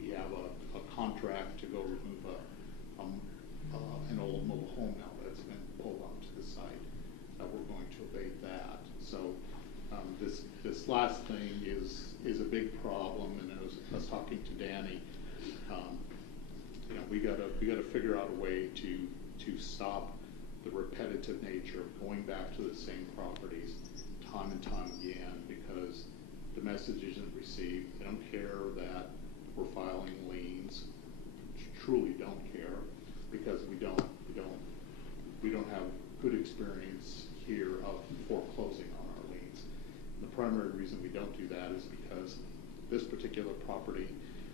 we have a contract to go remove an old mobile home now that's been pulled onto the site. That we're going to abate that. So this last thing is a big problem, and I was talking to Danny. We gotta figure out a way to stop the repetitive nature of going back to the same properties time and time again, because the message isn't received. They don't care that we're filing liens. Truly don't care, because we don't have good experience here of foreclosing on our liens. And the primary reason we don't do that is because this particular property,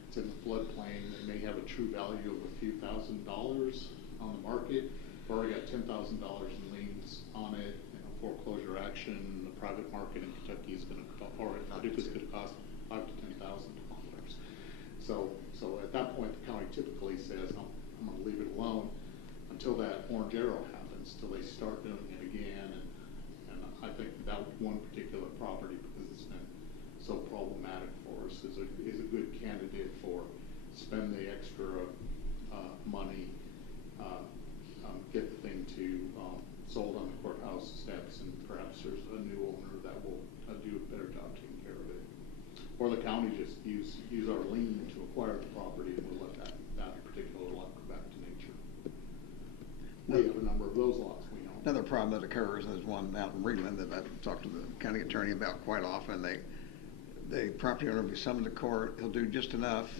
it's in the floodplain. They may have a true value of a few $1,000s on the market. We've already got $10,000 in liens on it. Foreclosure action, the private market in Kentucky is going to cost $5,000 to $10,000. So at that point, the county typically says, I'm going to leave it alone until that orange arrow happens, till they start doing it again. And I think that one particular property, because it's been so problematic for us, is a good candidate for spend the extra money, get the thing to sold on the courthouse steps, and perhaps there's a new owner that will do a better job taking care of it. Or the county just use our lien to acquire the property, and we'll let that particular lot go back to nature. We have a number of those lots, we know. Another problem that occurs is one out in Reedland that I've talked to the county attorney about quite often. The property owner will be summoned to court. He'll do just enough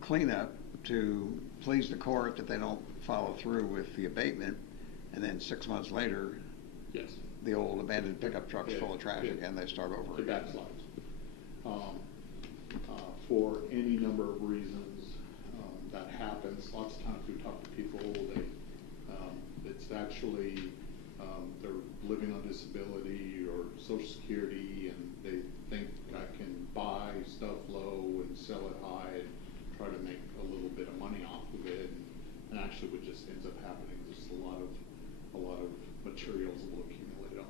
cleanup to please the court that they don't follow through with the abatement, and then 6 months later, Yes. the old abandoned pickup truck's full of trash again. They start over The again. backslides. For any number of reasons, that happens. Lots of times we talk to people, it's actually, they're living on disability or Social Security, and they think I can buy stuff low and sell it high and try to make a little bit of money off of it. And actually what just ends up happening is just a lot of materials will accumulate on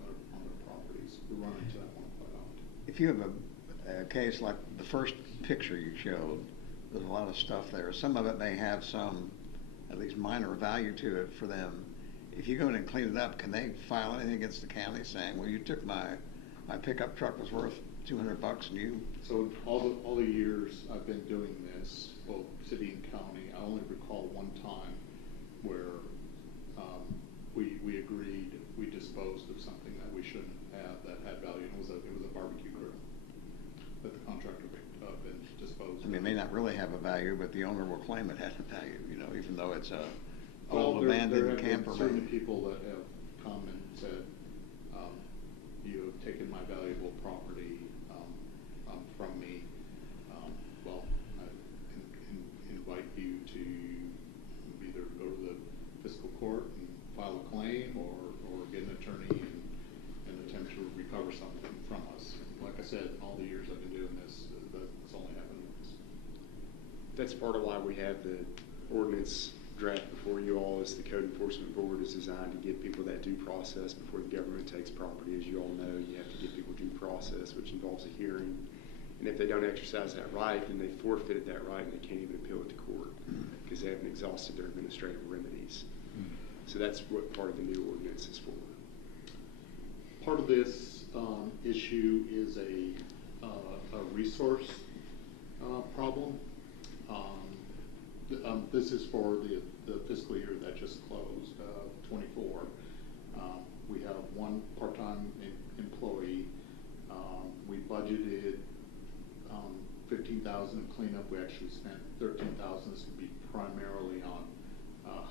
their properties. We run into that one quite often. If you have a case like the first picture you showed, there's a lot of stuff there. Some of it may have some, at least minor value to it for them. If you go in and clean it up, can they file anything against the county saying, well, you took my pickup truck was worth $200 and you? So all the years I've been doing this, both city and county, I only recall one time where we agreed, we disposed of something that we shouldn't have that had value. And it was a barbecue grill that the contractor picked up and disposed of. I mean, it may not really have a value, but the owner will claim it has a value, even though it's a old abandoned camper. There have been certainly people that have come and said, you have taken my valuable property from me. Well, I invite you to either go to the fiscal court and file a claim, or get an attorney and attempt to recover something from us. Like I said, in all the years I've been doing this, that's only happened once. That's part of why we have the ordinance draft before you all. Is the code enforcement board is designed to give people that due process before the government takes property. As you all know, you have to give people due process, which involves a hearing. And if they don't exercise that right, then they forfeited that right, and they can't even appeal it to court because they haven't exhausted their administrative remedies. So that's what part of the new ordinance is for. Part of this issue is a resource problem. This is for the fiscal year that just closed, 24. We have one part-time employee. We budgeted $15,000 $15,000 in cleanup. We actually spent $13,000. This would be primarily on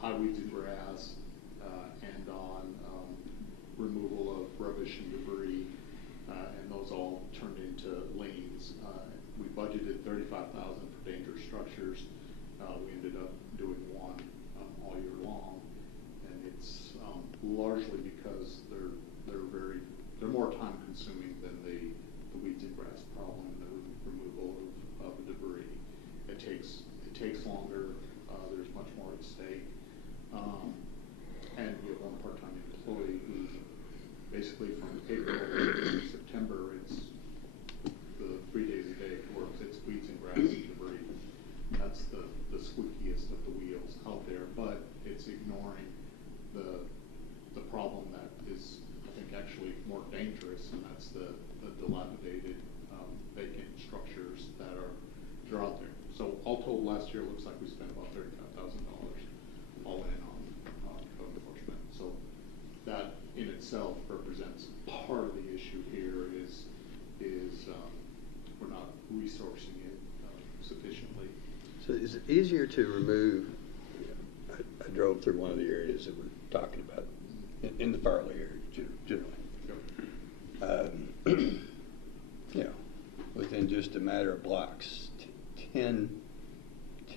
highways and grass and on removal of rubbish and debris, and those all turned into liens. We budgeted $35,000 for dangerous structures. We ended up doing one all year long, and it's largely because they're more time consuming than the weeds and grass problem and the removal of the debris. It takes longer. There's much more at stake, and we have one part-time employee who basically from April to September, it's the 3 days a day he works. It's weeds and grass and debris. That's the squeakiest of the wheels out there, but it's ignoring the problem that is, I think, actually more dangerous, and that's the dilapidated vacant structures that are out there. So all told, last year it looks like we spent about $35,000 all in on code enforcement. So that in itself represents part of the issue here is we're not resourcing it sufficiently. So is it easier to remove? I drove through one of the areas that we're talking about in the Farley area generally. You know, within just a matter of blocks, 10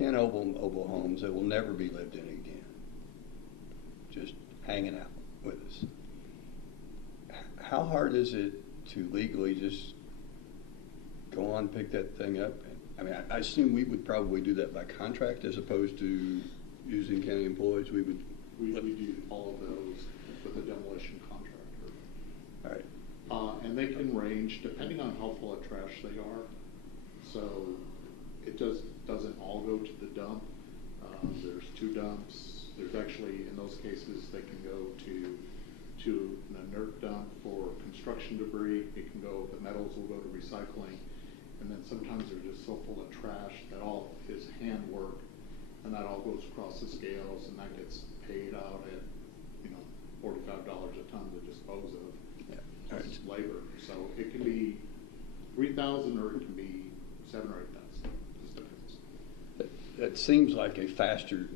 mobile homes that will never be lived in again, just hanging out with us. How hard is it to legally just go on, pick that thing up? I mean, I assume we would probably do that by contract as opposed to using county employees. We do all of those with a demolition contractor. All right. And they can range depending on how full of trash they are. So it doesn't all go to the dump. There's 2 dumps. There's actually, in those cases, they can go to an inert dump for construction debris. It can go, the metals will go to recycling. And then sometimes they're just so full of trash that all is handwork, and that all goes across the scales, and that gets paid out at, $45 a ton to dispose of. Yeah. Plus labor. So it can be 3,000 or it can be 7,000 or 8,000. Just depends. That seems like a faster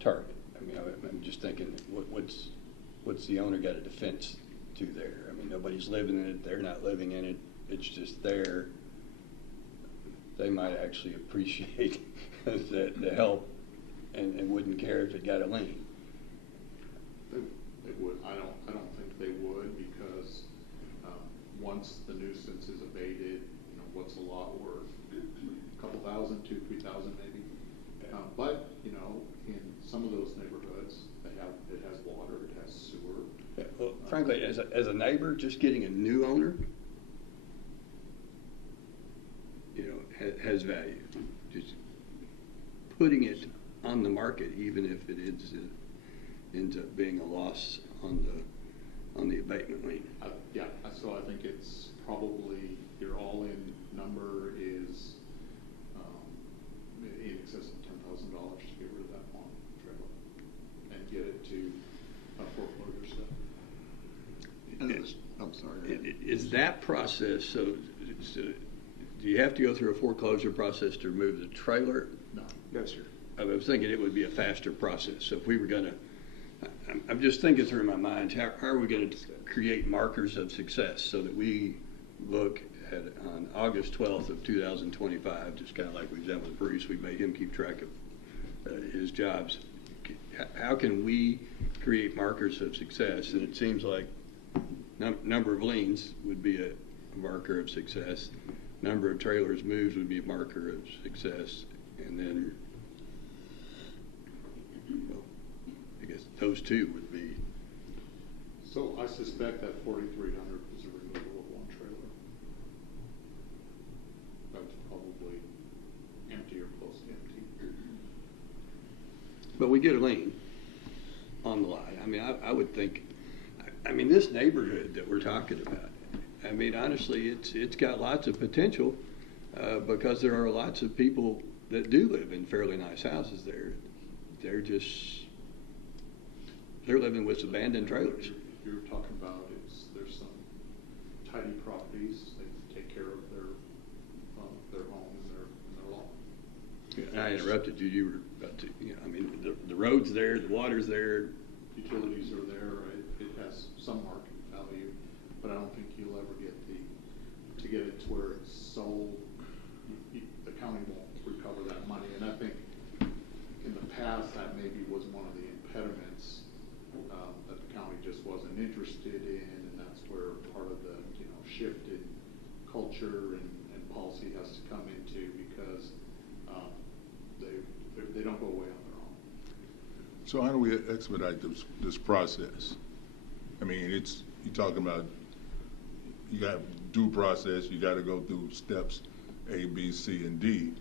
target. I mean, I'm just thinking, what's the owner got a defense to there? I mean, nobody's living in it. They're not living in it. It's just there. They might actually appreciate the help and wouldn't care if it got a lien. They would. I don't think they would, because once the nuisance is abated, what's a lot worth? A couple thousand, 2,000, 3,000 maybe. But in some of those neighborhoods, it has water, it has sewer. Yeah, well, frankly, as a neighbor, just getting a new owner, has value. Just putting it on the market, even if it ends up being a loss on the abatement lien. Yeah, so I think it's probably your all-in number is in excess of $10,000 to get rid of that one trailer and get it to foreclosure stuff. I'm sorry. Is that process so? Do you have to go through a foreclosure process to remove the trailer? No, sir. I was thinking it would be a faster process. So if we were going to, I'm just thinking through my mind, how are we going to create markers of success so that we look at on August 12th of 2025, just kind of like we've done with Bruce, we made him keep track of his jobs. How can we create markers of success? And it seems like number of liens would be a marker of success. Number of trailers moved would be a marker of success. And then, well, I guess those 2 would be. So I suspect that 4,300 was a removal of one trailer. That was probably empty or close to empty. But we get a lien on the lot. I mean, I would think, this neighborhood that we're talking about, honestly, it's got lots of potential because there are lots of people that do live in fairly nice houses there. They're living with abandoned trailers. You're talking about there's some tidy properties. They take care of their I interrupted you. You were about to, you know, I mean, the road's there, the water's there. Utilities are there, it has some market value, but I don't think you'll ever get to get it to where it's sold, the county won't recover that money, and I think in the past, that maybe was one of the impediments, that the county just wasn't interested in, and that's where part of the, shift in culture and policy has to come into, because, they don't go away on their own. So how do we expedite this process? I mean, you're talking about, you got due process, you got to go through steps A, B, C, and D.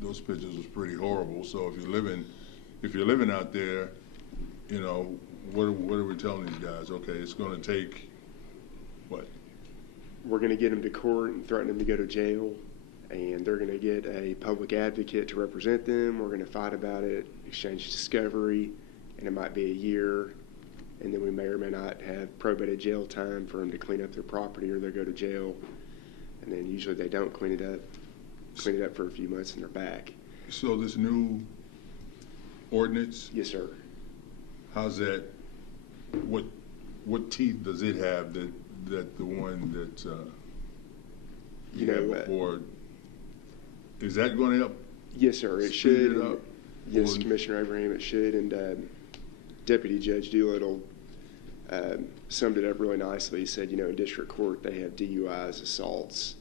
Those pictures was pretty horrible. So if you're living out there, what are we telling these guys? Okay, it's going to take what? We're going to get them to court and threaten them to go to jail, and they're going to get a public advocate to represent them. We're going to fight about it, exchange discovery, and it might be a year, and then we may or may not have probated jail time for them to clean up their property, or they'll go to jail, and then usually they don't clean it up for a few months, and they're back. So this new ordinance, Yes, sir. how's that? What teeth does it have that the one that you had before? Is that going to help? Yes, sir. It speed should. it up? Yes, Or- Commissioner Abraham, it should. And Deputy Judge Doolittle summed it up really nicely. He said, in district court they have DUIs, assaults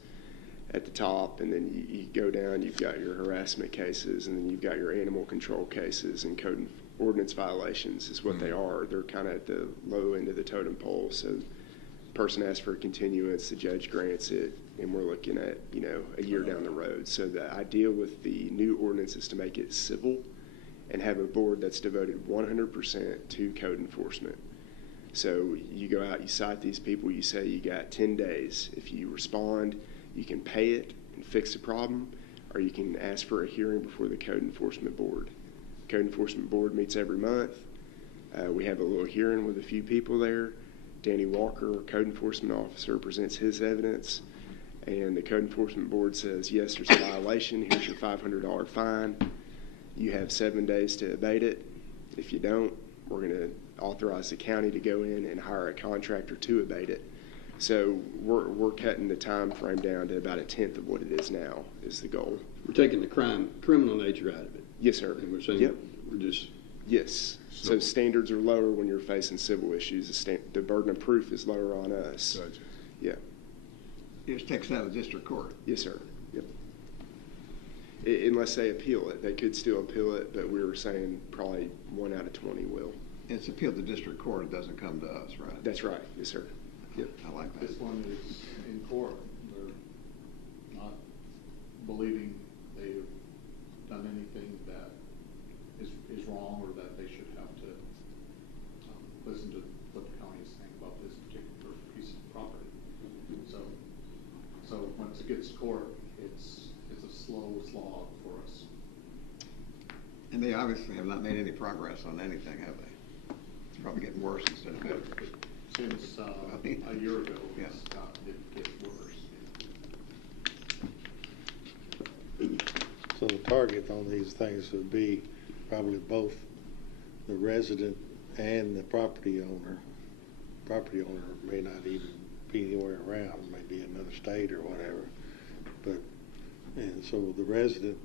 at the top, and then you go down, you've got your harassment cases, and then you've got your animal control cases, and code and ordinance violations is what they are. They're kind of at the low end of the totem pole. So the person asks for a continuance, the judge grants it, and we're looking at, a year down the road. So the idea with the new ordinance is to make it civil and have a board that's devoted 100% to code enforcement. So you go out, you cite these people, you say you got 10 days. If you respond, you can pay it and fix the problem, or you can ask for a hearing before the code enforcement board. Code enforcement board meets every month. We have a little hearing with a few people there. Danny Walker, code enforcement officer, presents his evidence, and the code enforcement board says, yes, there's a violation, here's your $500 fine. You have 7 days to abate it. If you don't, we're going to authorize the county to go in and hire a contractor to abate it. So we're cutting the time frame down to about 1/10 of what it is now is the goal. We're taking the criminal nature out of it. Yes, sir. And we're saying Yep. we're just, Yes. So standards are lower when you're facing civil issues. The burden of proof is lower on us. Gotcha. Yeah. It just takes it out of district court. Yes, sir. Yep. Unless they appeal it. They could still appeal it, but we were saying probably 1 out of 20 will. It's appealed to district court, it doesn't come to us, right? That's right. Yes, sir. Yep. I like that. This one is in court, they're not believing they've done anything that is wrong, or that they should have to listen to what the county is saying about this particular piece of property. So once it gets to court, it's a slow slog for us. And they obviously have not made any progress on anything, have they? It's probably getting worse instead of better. Since a year ago, Yeah. it gets worse. So the target on these things would be probably both the resident and the property owner. Property owner may not even be anywhere around, maybe another state or whatever. And so the resident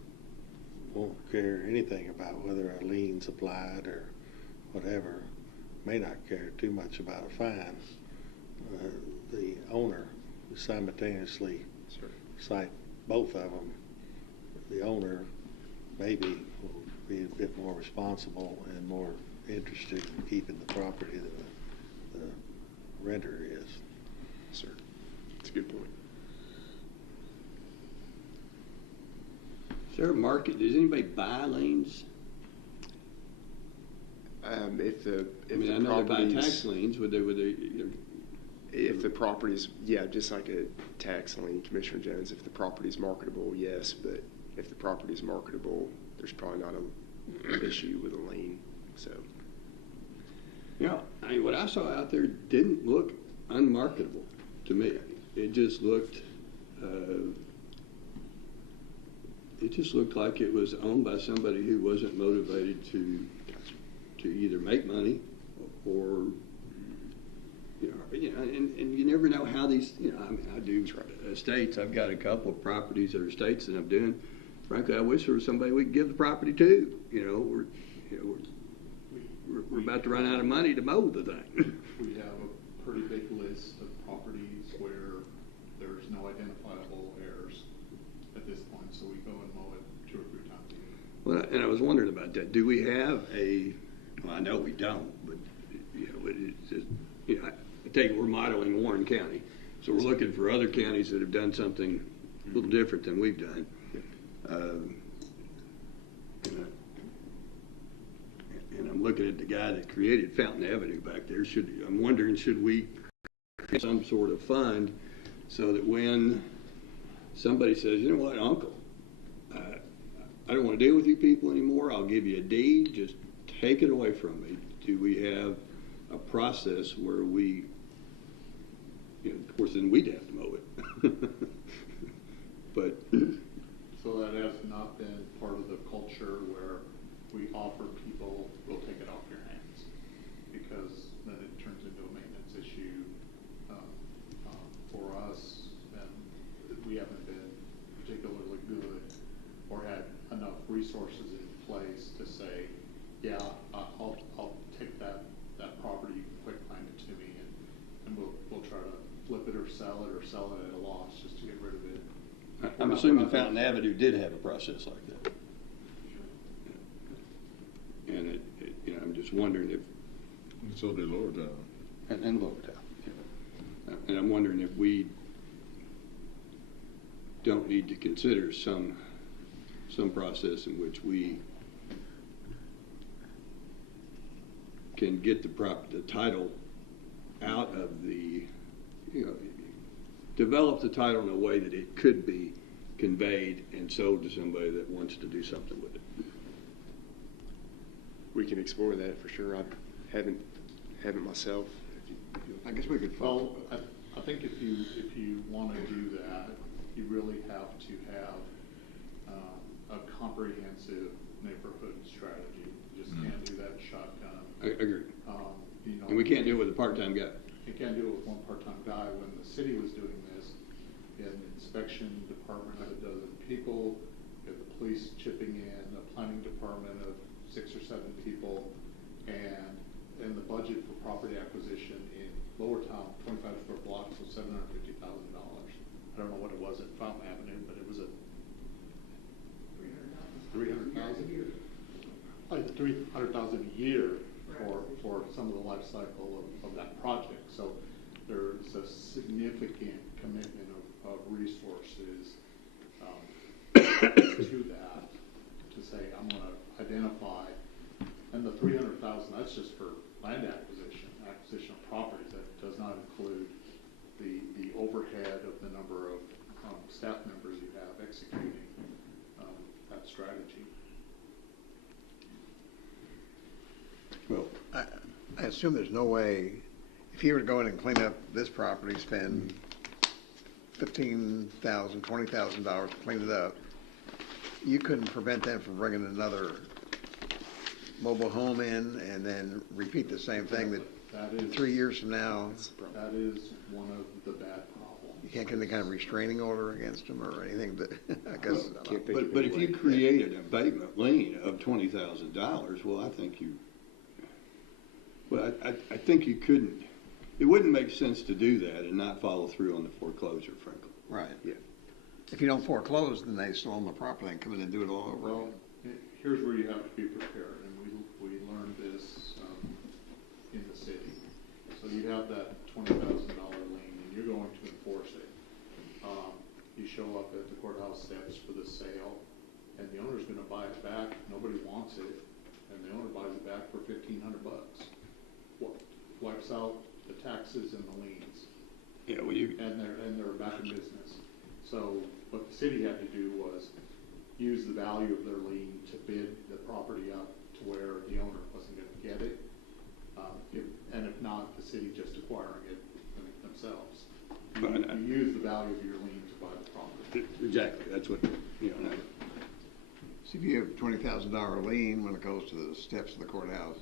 won't care anything about whether a lien's applied or whatever, may not care too much about a fine. The owner simultaneously cite both of them. The owner maybe will be a bit more responsible and more interested in keeping the property than the renter is. Sir. That's a good point. is there a market, does anybody buy liens? If the I mean, I know they buy property's- tax liens, would they, If the property's, yeah, just like a tax lien, Commissioner Jones, if the property's marketable, yes, but if the property's marketable, there's probably not an issue with a lien, so. yeah, I mean, what I saw out there didn't look unmarketable to me. It just looked, it just looked like it was owned by somebody who wasn't motivated to either make money or, and you never know how these, I mean, I do estates. I've got a couple of properties that are estates that I'm doing. Frankly, I wish there was somebody we could give the property to. We're about to run out of money to mow the thing. We have a pretty big list of properties where there's no identifiable heirs at this point, so we go and mow it 2 or 3 times a year. Well, and I was wondering about that. Do we have well, I know we don't, but, it's just, I take it we're modeling Warren County. So we're looking for other counties that have done something a little different than we've done. And I'm looking at the guy that created Fountain Avenue back there. I'm wondering, should we create some sort of fund so that when somebody says, you know what, Uncle, I don't want to deal with you people anymore. I'll give you a deed. Just take it away from me. Do we have a process where we, of course, then we'd have to mow it. But So that has not been part of the culture where we offer people, we'll take it off your hands, because then it turns into a maintenance issue for us, and we haven't been particularly good or had enough resources in place to say, yeah, I'll take that property, you can quick claim it to me, and we'll try to flip it or sell it at a loss just to get rid of it. I'm assuming Fountain Avenue did have a process like that. And I'm just wondering if. So did Lower Town. And Lower Town. Yeah. And I'm wondering if we don't need to consider some process in which we can get the title out of the, develop the title in a way that it could be conveyed and sold to somebody that wants to do something with it. We can explore that for sure. I haven't myself. I guess we could. Well, I think if you want to do that, you really have to have a comprehensive neighborhood strategy. You just can't do that shotgun. I agree. And we can't do it with a part-time guy. You can't do it with one part-time guy. When the city was doing this, you had an inspection department of 12 people, you had the police chipping in, a planning department of 6 or 7 people, and the budget for property acquisition in Lower Town, 25 square blocks, was $750,000. I don't know what it was at Fountain Avenue, but it was a $300,000 a year. Like $300,000 a year for some of the life cycle of that project. So there's a significant commitment of resources to that, to say, I'm going to identify, and the $300,000, that's just for land acquisition of properties. That does not include the overhead of the number of staff members you have executing that strategy. Well, I assume there's no way, if you were to go in and clean up this property, spend $15,000, $20,000 to clean it up, you couldn't prevent them from bringing another mobile home in and then repeat the same thing that is 3 years from now. That is one of the bad problems. You can't get any kind of restraining order against them or anything, but I guess. But if you created an abatement lien of $20,000, well, I think you. Well, I think you couldn't. It wouldn't make sense to do that and not follow through on the foreclosure, frankly. Right. Yeah. If you don't foreclose, then they still own the property and come in and do it all over Well, again. here's where you have to be prepared, and we learned this in the city. So you have that $20,000 lien, and you're going to enforce it. You show up at the courthouse steps for the sale, and the owner's going to buy it back. Nobody wants it, and the owner buys it back for $1,500. Wipes out the taxes and the liens. Yeah, well, And they're back in business. So what the city had to do was use the value of their lien to bid the property up to where the owner wasn't going to get it. And if not, the city just acquiring it themselves. You use the value of your lien to buy the property. Exactly. That's what, So if you have $20,000 lien when it goes to the steps of the courthouse,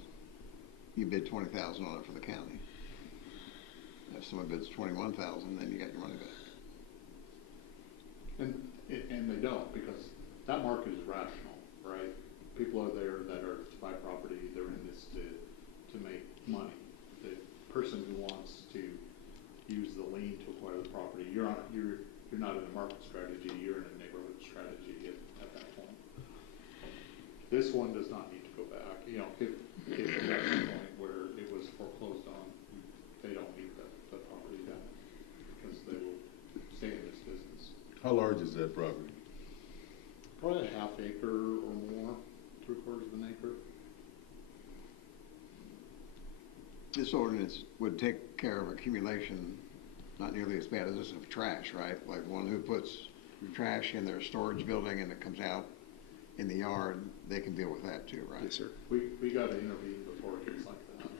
you bid $20,000 on it for the county. If someone bids $21,000, then you got your money back. And they don't, because that market is rational, right? People are there that are to buy property, they're in this to make money. The person who wants to use the lien to acquire the property, you're not in a market strategy, you're in a neighborhood strategy at that point. This one does not need to go back. You know, if it got to the point where it was foreclosed on, they don't need the property then, because they will stay in this business. How large is that property? Probably a half acre or more, 3/4 of an acre. This ordinance would take care of accumulation, not nearly as bad as this of trash, right? Like one who puts trash in their storage building and it comes out in the yard, they can deal with that too, right? Yes, sir. We got to intervene before it gets like that.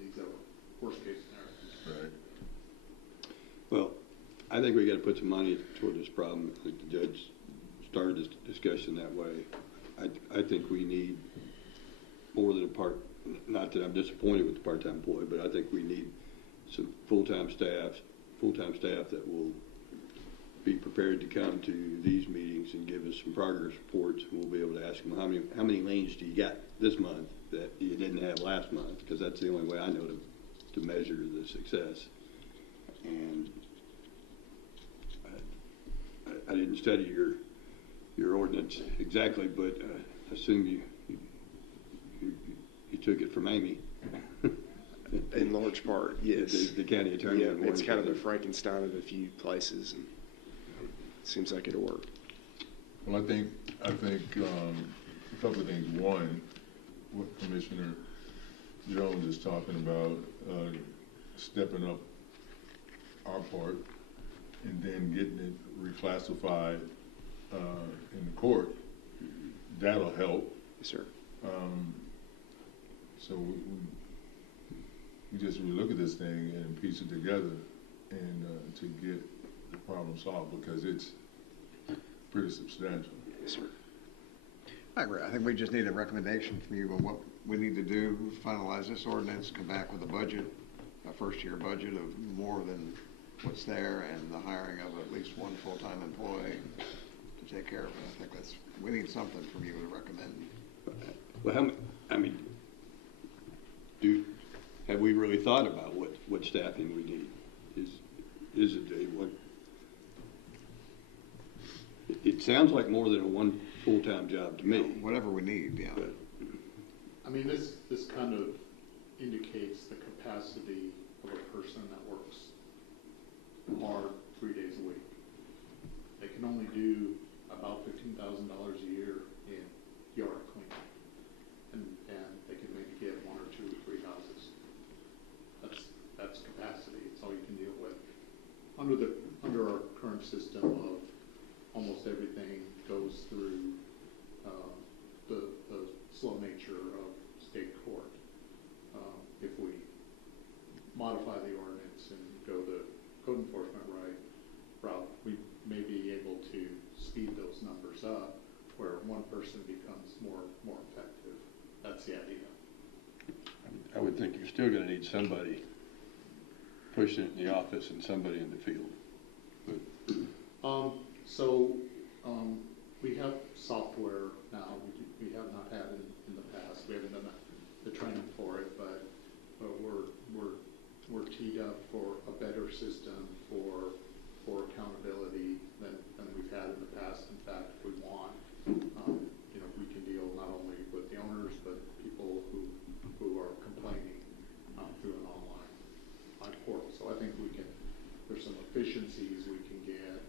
These are worst case scenarios. Right. Well, I think we got to put some money toward this problem. I think the judge started this discussion that way. I think we need more than not that I'm disappointed with the part-time employee, but I think we need some full-time staff that will be prepared to come to these meetings and give us some progress reports, and we'll be able to ask them, how many lanes do you got this month that you didn't have last month? Because that's the only way I know to measure the success. And I didn't study your ordinance exactly, but I assume you took it from Amy. In large part, yes. The county attorney. Yeah, it's kind of the Frankenstein of a few places, and it seems like it'll work. Well, I think a couple of things. One, what Commissioner Jones is talking about, stepping up our part and then getting it reclassified in the court, that'll help. Yes, sir. So we just look at this thing and piece it together and to get the problem solved, because it's pretty substantial. Yes, sir. I agree. I think we just need a recommendation from you on what we need to do, finalize this ordinance, come back with a budget, a first-year budget of more than what's there, and the hiring of at least one full-time employee to take care of it. I think we need something from you to recommend. Well, have we really thought about what staffing we need? Is it it sounds like more than one full-time job to me. Whatever we need, yeah. But, This kind of indicates the capacity of a person that works hard 3 days a week. They can only do about $15,000 a year in yard cleaning, and they can maybe get 1 or 2 or 3 houses. That's capacity. It's all you can deal with. Under our current system of almost everything goes through the slow nature of state court. If we modify the ordinance and go the code enforcement route, we may be able to speed those numbers up where one person becomes more effective. That's the idea. I would think you're still going to need somebody pushing it in the office and somebody in the field. But We have software now. We have not had it in the past. We haven't done the training for it, but we're teed up for a better system for accountability than we've had in the past. In fact, if we want, we can deal not only with the owners but people who are complaining through an online portal. So I think there's some efficiencies we can get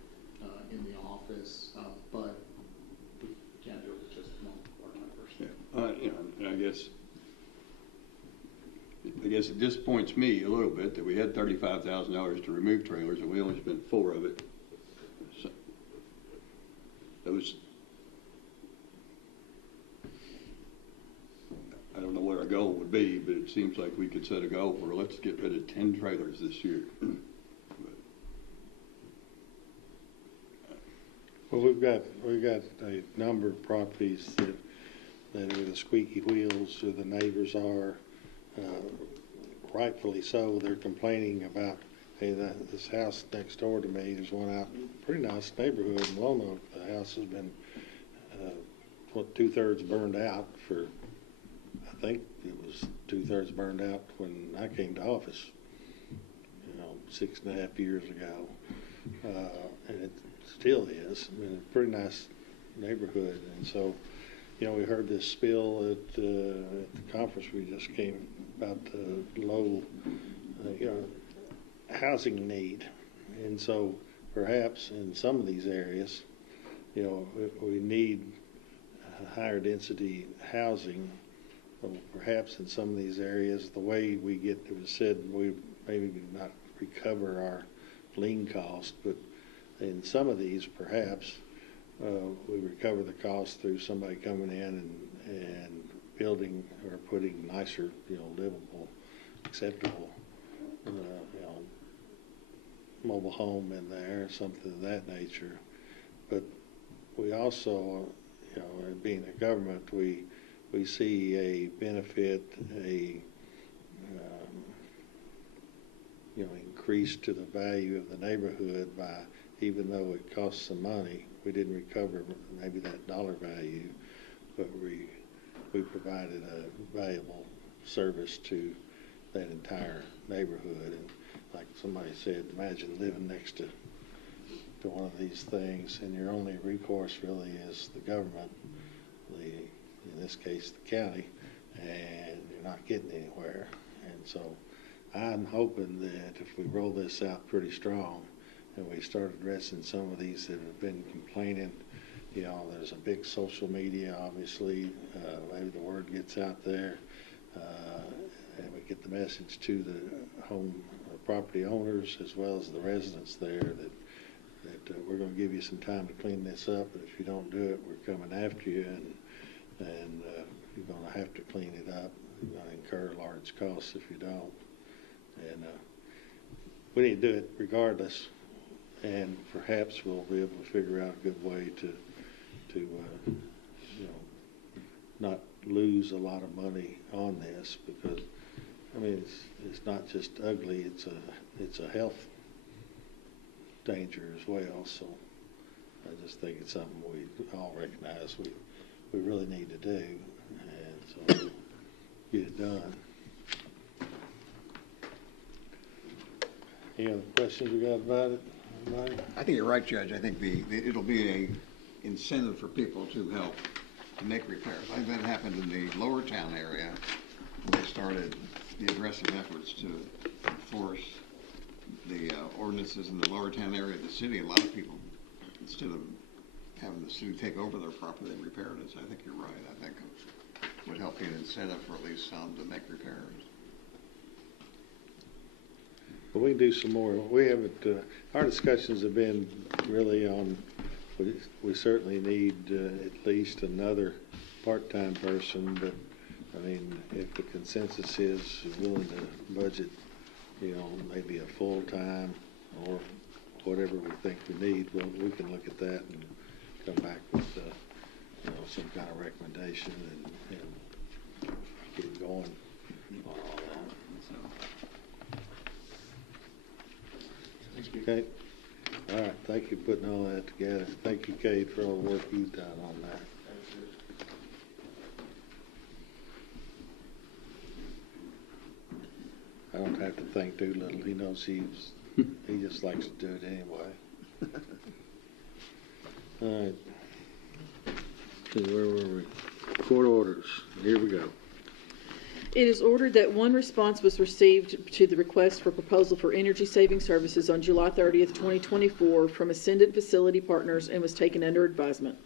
in the office, but we can't do it with just one part-time person. and I guess it disappoints me a little bit that we had $35,000 to remove trailers and we only spent $4 of it. So, I don't know what our goal would be, but it seems like we could set a goal for let's get rid of 10 trailers this year. Well, we've got a number of properties that are the squeaky wheels, or the neighbors are, rightfully so. They're complaining about, hey, this house next door to me, there's one out, pretty nice neighborhood in Lone Oak. The house has been, 2/3 burned out for, I think it was 2/3 burned out when I came to office, 6.5 years ago. And it still is. I mean, it's a pretty nice neighborhood. And so, we heard this spill at the conference we just came about the low, housing need. And so perhaps in some of these areas, we need higher density housing. Or perhaps in some of these areas, the way we get, it was said, we maybe not recover our lien cost, but in some of these, perhaps we recover the cost through somebody coming in and building or putting nicer, livable, acceptable, mobile home in there, something of that nature. But we also, being a government, we see a benefit, increase to the value of the neighborhood by, even though it costs some money, we didn't recover maybe that dollar value, but we provided a valuable service to that entire neighborhood. And like somebody said, imagine living next to one of these things, and your only recourse really is the government, in this case the county, and you're not getting anywhere. And so I'm hoping that if we roll this out pretty strong and we start addressing some of these that have been complaining, there's a big social media, obviously, maybe the word gets out there, and we get the message to the home property owners as well as the residents there that we're going to give you some time to clean this up, but if you don't do it, we're coming after you, and you're going to have to clean it up. You're going to incur large costs if you don't. And we need to do it regardless, and perhaps we'll be able to figure out a good way to not lose a lot of money on this, because it's not just ugly, it's a health danger as well. So I just think it's something we all recognize we really need to do, and so get it done. Any other questions we got about it? Anybody? I think you're right, Judge. I think it'll be a incentive for people to help to make repairs. I think that happened in the Lower Town area. They started the aggressive efforts to enforce the ordinances in the Lower Town area of the city. A lot of people, instead of having the city take over their property, they repaired it. So I think you're right. I think it would help be an incentive for at least some to make repairs. But we can do some more. We haven't, our discussions have been really on, we certainly need at least another part-time person, but if the consensus is willing to budget, maybe a full-time or whatever we think we need, well, we can look at that and come back with, some kind of recommendation and get it going on all that. Okay. All right. Thank you for putting all that together. Thank you, Cade, for all the work you've done on that. I don't have to thank Doolittle. He knows he just likes to do it anyway. All right. So where were we? Court orders. Here we go. It is ordered that one response was received to the request for proposal for energy saving services on July 30th, 2024 from Ascendant Facility Partners and was taken under advisement.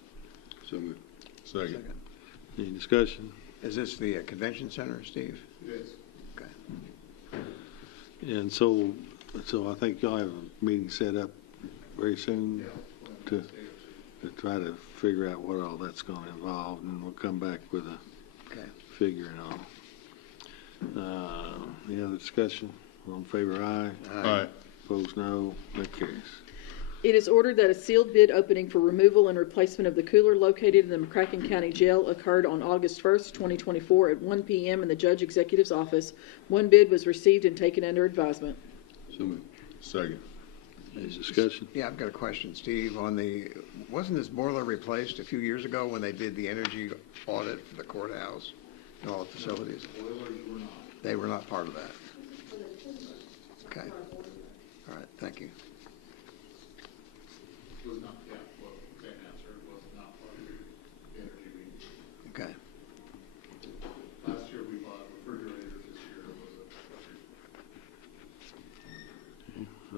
So moved. Second. Any discussion? Is this the convention center, Steve? It is. Okay. And so I think y'all have a meeting set up very soon to try to figure out what all that's going to involve, and we'll come back with a figure and all. Any other discussion? All in favor, aye. Aye. Opposed, no. That carries. It is ordered that a sealed bid opening for removal and replacement of the cooler located in the McCracken County Jail occurred on August 1st, 2024 at 1 p.m. in the Judge Executive's office. One bid was received and taken under advisement. So moved. Second. Any discussion? Yeah, I've got a question, Steve. Wasn't this boiler replaced a few years ago when they did the energy audit for the courthouse and all the facilities? They were not part of that. Okay. All right, thank you. Was not, yeah, well, same answer, it was not part of the energy we, Okay. last year we bought refrigerators, this year it was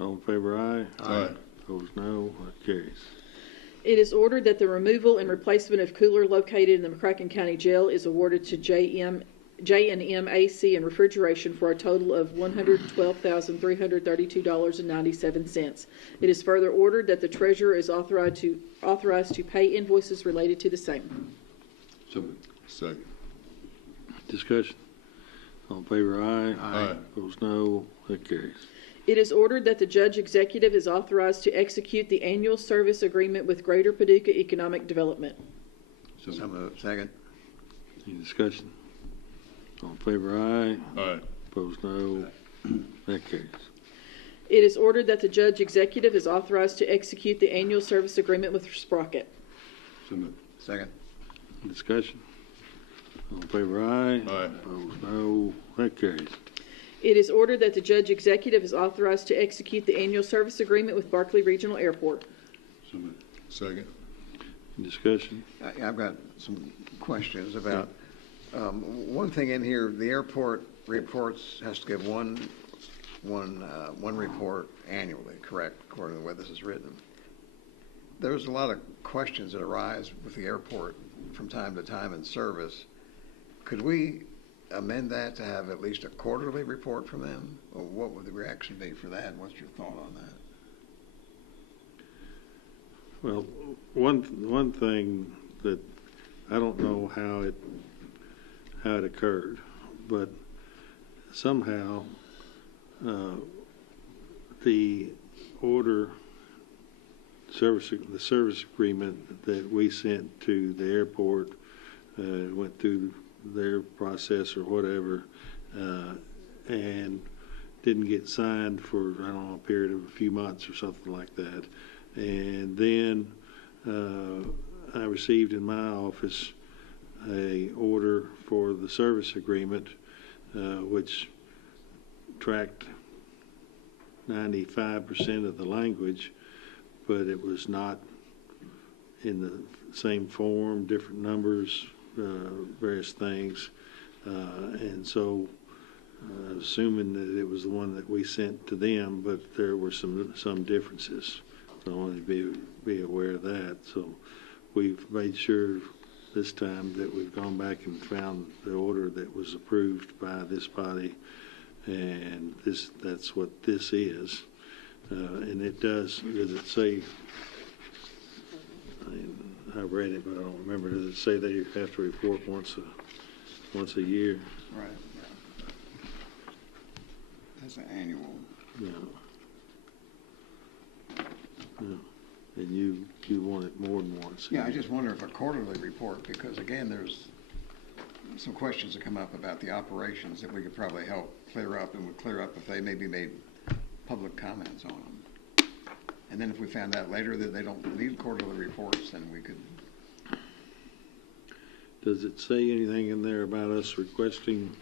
a. All in favor, aye. Aye. Opposed, no. That carries. It is ordered that the removal and replacement of cooler located in the McCracken County Jail is awarded to J&M AC and Refrigeration for a total of $112,332.97. It is further ordered that the treasurer is authorized to pay invoices related to the same. So moved. Second. Discussion. All in favor, aye. Aye. Opposed, no. That carries. It is ordered that the Judge Executive is authorized to execute the annual service agreement with Greater Paducah Economic Development. So moved. Some of it, second. Any discussion? All in favor, aye. Aye. Opposed, no. That carries. It is ordered that the Judge Executive is authorized to execute the annual service agreement with Sprocket. So moved. Second. Any discussion? All in favor, aye. Aye. Opposed, no. That carries. It is ordered that the Judge Executive is authorized to execute the annual service agreement with Barkley Regional Airport. So moved. Second. Any discussion? I've got some questions about, one thing in here, the airport reports, has to give one report annually, correct, according to the way this is written. There's a lot of questions that arise with the airport from time to time in service. Could we amend that to have at least a quarterly report from them? Or what would the reaction be for that? What's your thought on that? Well, one thing that I don't know how it occurred, but somehow the service agreement that we sent to the airport went through their process or whatever, and didn't get signed for, I don't know, a period of a few months or something like that. And then I received in my office a order for the service agreement, which tracked 95% of the language, but it was not in the same form, different numbers, various things. And so assuming that it was the one that we sent to them, but there were some differences. So I wanted to be aware of that. So we've made sure this time that we've gone back and found the order that was approved by this body, and that's what this is. And it does it say, I read it, but I don't remember, does it say they have to report once a year? Right. That's an annual. Yeah. Yeah. And you want it more than once. Yeah, I just wonder if a quarterly report, because again, there's some questions that come up about the operations that we could probably help clear up, and would clear up if they maybe made public comments on them. And then if we found out later that they don't need quarterly reports, then we could. Does it say anything in there about us requesting,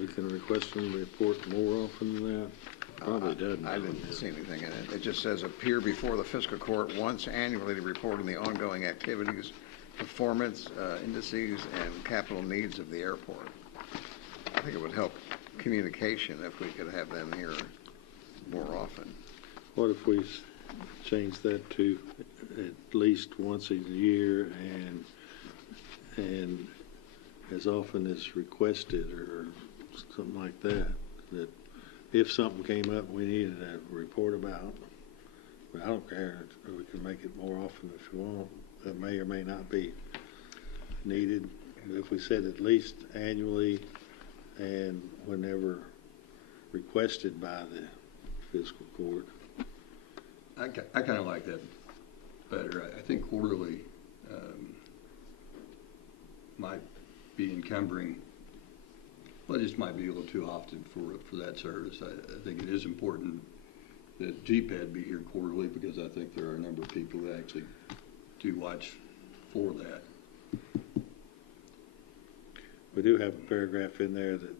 we can request them to report more often than that? Probably doesn't. I didn't see anything in it. It just says appear before the fiscal court once annually to report on the ongoing activities, performance, indices, and capital needs of the airport. I think it would help communication if we could have them here more often. What if we change that to at least once a year and as often as requested, or something like that, that if something came up we needed a report about, but I don't care, we can make it more often if you want. That may or may not be needed. If we said at least annually and whenever requested by the fiscal court. I kind of like that better. I think quarterly might be encumbering. Well, it just might be a little too often for that service. I think it is important that GPAD be here quarterly because I think there are a number of people that actually do watch for that. We do have a paragraph in there that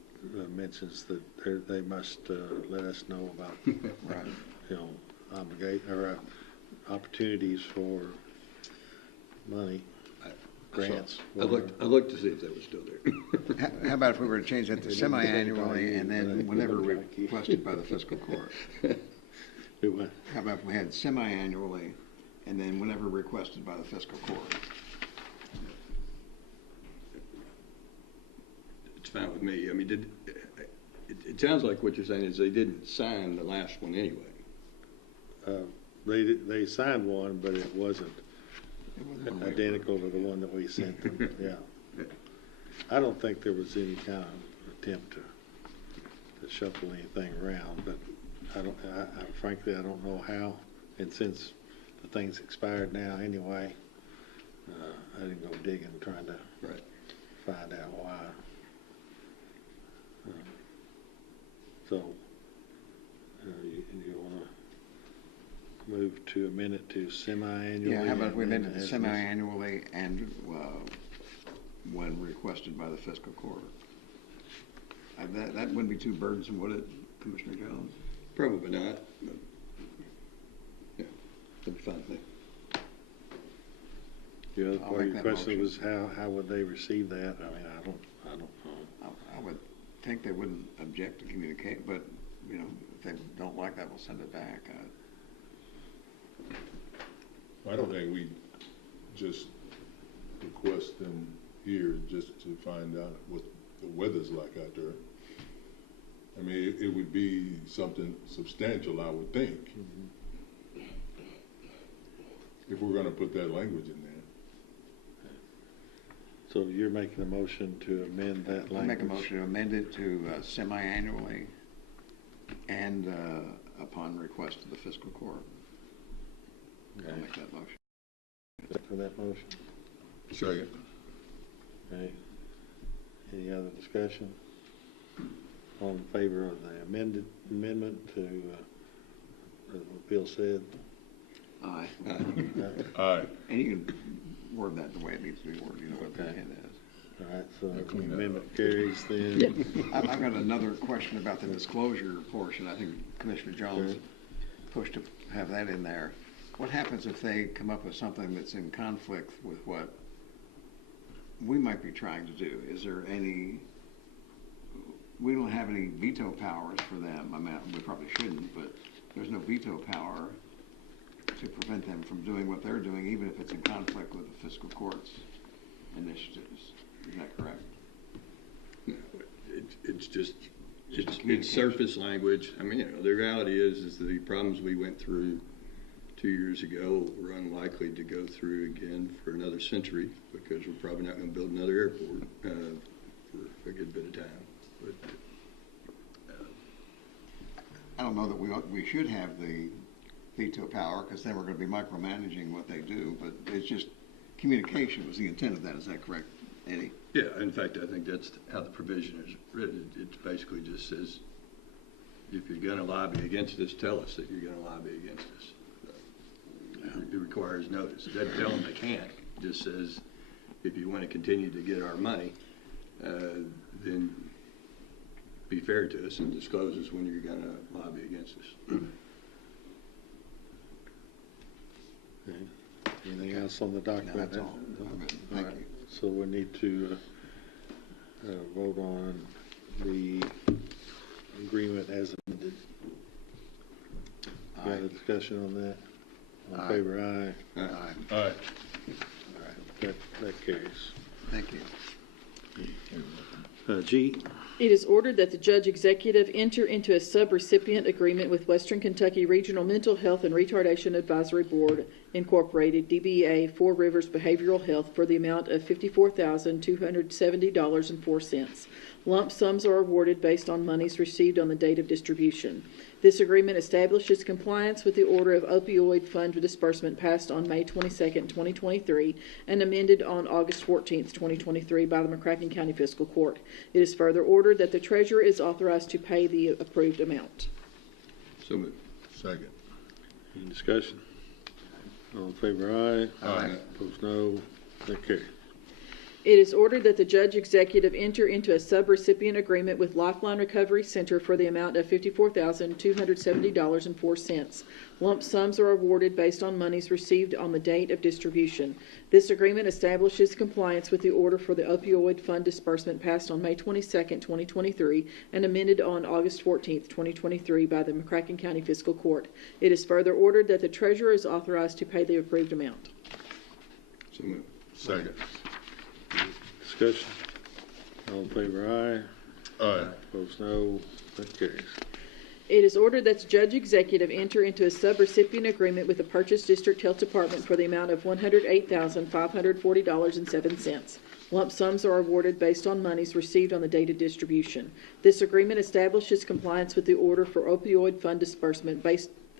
mentions that they must let us know about, Right. you know, opportunities for money, grants. I looked to see if that was still there. How about if we were to change that to semi-annually and then whenever requested by the fiscal court? Do what? How about if we had semi-annually and then whenever requested by the fiscal court? It's fine with me. I mean, it sounds like what you're saying is they didn't sign the last one anyway. They signed one, but it wasn't identical to the one that we sent them. Yeah. I don't think there was any kind of attempt to shuffle anything around, but frankly, I don't know how. And since the thing's expired now anyway, I didn't go digging trying to find out why. So, you want to move to amend it to semi-annually? Yeah, how about if we amend it to semi-annually and when requested by the fiscal court? That wouldn't be too burdensome, would it, Commissioner Jones? Probably not. But yeah, that'd be fine with me. The other I'll part of make your that question motion. was how would they receive that? I mean, I don't know. I would think they wouldn't object to communicate, but, you know, if they don't like that, we'll send it back. I don't think we just request them here just to find out what the weather's like out there. I mean, it would be something substantial, I would think, if we're going to put that language in there. So you're making a motion to amend that language? I'll make a motion to amend it to semi-annually and upon request of the fiscal court. Okay. I'll make that motion. For that motion? Second. Okay. Any other discussion? All in favor of the amendment to what Bill said? Aye. Aye. And you can word that the way it needs to be worded, you know what the Okay. intent is. All right, so the clean that amendment up. carries then. I've got another question about the disclosure portion. I think Commissioner Jones Sure. pushed to have that in there. What happens if they come up with something that's in conflict with what we might be trying to do? Is there any, we don't have any veto powers for them. I mean, we probably shouldn't, but there's no veto power to prevent them from doing what they're doing, even if it's in conflict with the fiscal court's initiatives. Is that correct? No, it's just it's communication. surface language. I mean, you know, the reality is that the problems we went through 2 years ago we're unlikely to go through again for another century because we're probably not going to build another airport for a good bit of time. But I don't know that we should have the veto power because then we're going to be micromanaging what they do, but it's just communication was the intent of that. Is that correct, Eddie? yeah, in fact, I think that's how the provision is written. It basically just says, if you're going to lobby against us, tell us that you're going to lobby against us. It requires notice. It doesn't tell them they can't. It just says, if you want to continue to get our money, then be fair to us and disclose us when you're going to lobby against us. Okay. Anything else on the document? No, that's all. Okay, thank right. you. So we need to vote on the agreement as amended. Got a discussion on that? All in Aye. favor, aye. Aye. Aye. All right, that carries. Thank you. G, It is ordered that the judge executive enter into a subrecipient agreement with Western Kentucky Regional Mental Health and Retardation Advisory Board, Incorporated, DBA, Four Rivers Behavioral Health, for the amount of $54,270.04. Lump sums are awarded based on monies received on the date of distribution. This agreement establishes compliance with the order of opioid fund disbursement passed on May 22nd, 2023, and amended on August 14th, 2023 by the McCracken County Fiscal Court. It is further ordered that the treasurer is authorized to pay the approved amount. So moved. Second. Any discussion? All in favor, aye. Aye. Opposed, no. That carries. It is ordered that the judge executive enter into a subrecipient agreement with Lifeline Recovery Center for the amount of $54,270.04. Lump sums are awarded based on monies received on the date of distribution. This agreement establishes compliance with the order for the opioid fund disbursement passed on May 22nd, 2023, and amended on August 14th, 2023 by the McCracken County Fiscal Court. It is further ordered that the treasurer is authorized to pay the approved amount. So moved. Second. Discussion. All in favor, aye. Aye. Opposed, no. That carries. It is ordered that the judge executive enter into a subrecipient agreement with the Purchase District Health Department for the amount of $108,540.07. Lump sums are awarded based on monies received on the date of distribution. This agreement establishes compliance with the order for opioid fund disbursement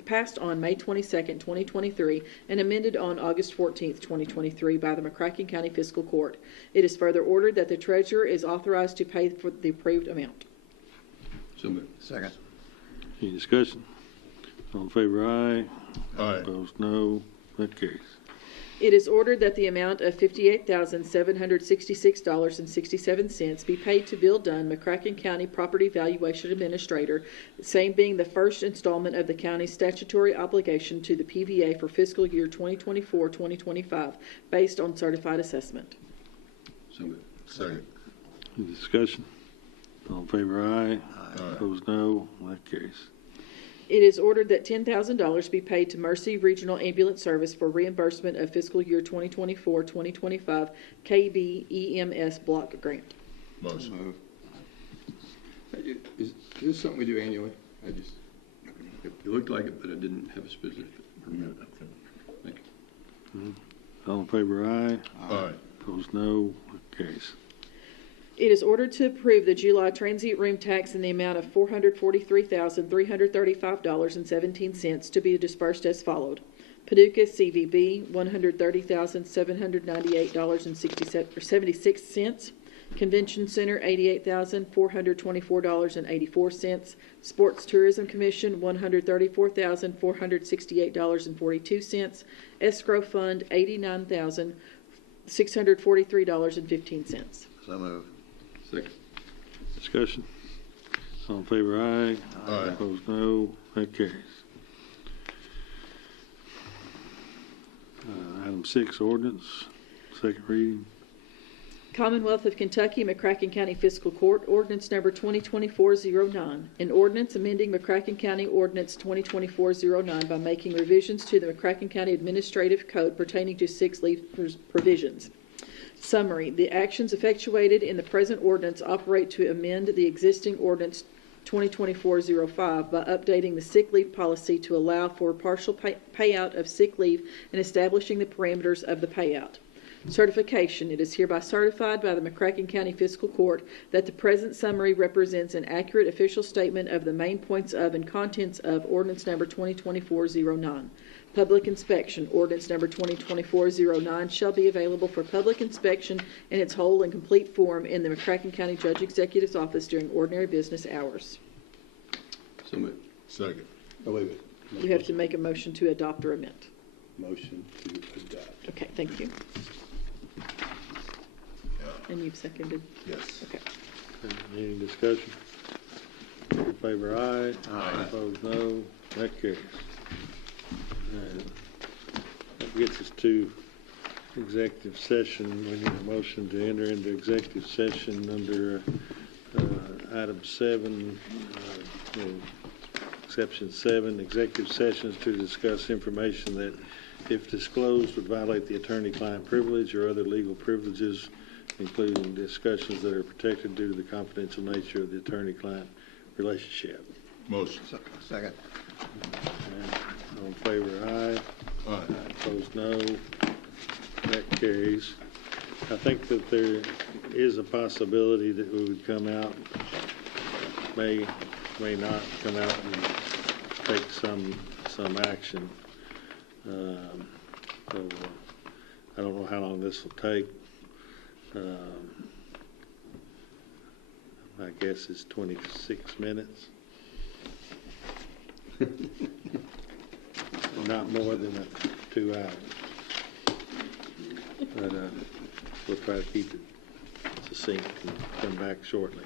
passed on May 22nd, 2023, and amended on August 14th, 2023 by the McCracken County Fiscal Court. It is further ordered that the treasurer is authorized to pay for the approved amount. So moved. Second. Any discussion? All in favor, aye. Aye. Opposed, no. That carries. It is ordered that the amount of $58,766.67 be paid to Bill Dunn, McCracken County Property Valuation Administrator, the same being the first installment of the county's statutory obligation to the PVA for fiscal year 2024-2025, based on certified assessment. So moved. Second. Any discussion? All in favor, aye. Aye. Opposed, no. That carries. It is ordered that $10,000 be paid to Mercy Regional Ambulance Service for reimbursement of fiscal year 2024-2025 KBEMS block grant. Motion. Is this something we do annually? It looked like it, but I didn't have a specific. Thank you. All in favor, aye. Aye. Opposed, no. That carries. It is ordered to approve the July transient room tax in the amount of $443,335.17 to be dispersed as followed. Paducah CVB, $130,798.76. Convention Center, $88,424.84. Sports Tourism Commission, $134,468.42. Escrow Fund, $89,643.15. So moved. Second. Discussion. All in favor, aye. Aye. Opposed, no. That carries. Item 6, ordinance, second reading. Commonwealth of Kentucky, McCracken County Fiscal Court, ordinance number 2024-09. An ordinance amending McCracken County Ordinance 2024-09 by making revisions to the McCracken County Administrative Code pertaining to sick leave provisions. Summary. The actions effectuated in the present ordinance operate to amend the existing ordinance 2024-05 by updating the sick leave policy to allow for partial payout of sick leave and establishing the parameters of the payout. Certification. It is hereby certified by the McCracken County Fiscal Court that the present summary represents an accurate official statement of the main points of and contents of ordinance number 2024-09. Public inspection. Ordinance number 2024-09 shall be available for public inspection in its whole and complete form in the McCracken County Judge Executive's office during ordinary business hours. So moved. Second. Oh, wait a minute. You have to make a motion to adopt or amend. Motion to adopt. Okay, thank you. And you've seconded? Yes. Okay. Any discussion? All in favor, aye. Aye. Opposed, no. That carries. That gets us to executive session. We need a motion to enter into executive session under item 7, exception 7, executive sessions to discuss information that, if disclosed, would violate the attorney-client privilege or other legal privileges, including discussions that are protected due to the confidential nature of the attorney-client relationship. Motion. Second. All in favor, aye. Aye. Opposed, no. That carries. I think that there is a possibility that we would come out, may not come out and take some action. So I don't know how long this will take. I guess it's 26 minutes. Not more than 2 hours. But we'll try to keep it succinct and come back shortly.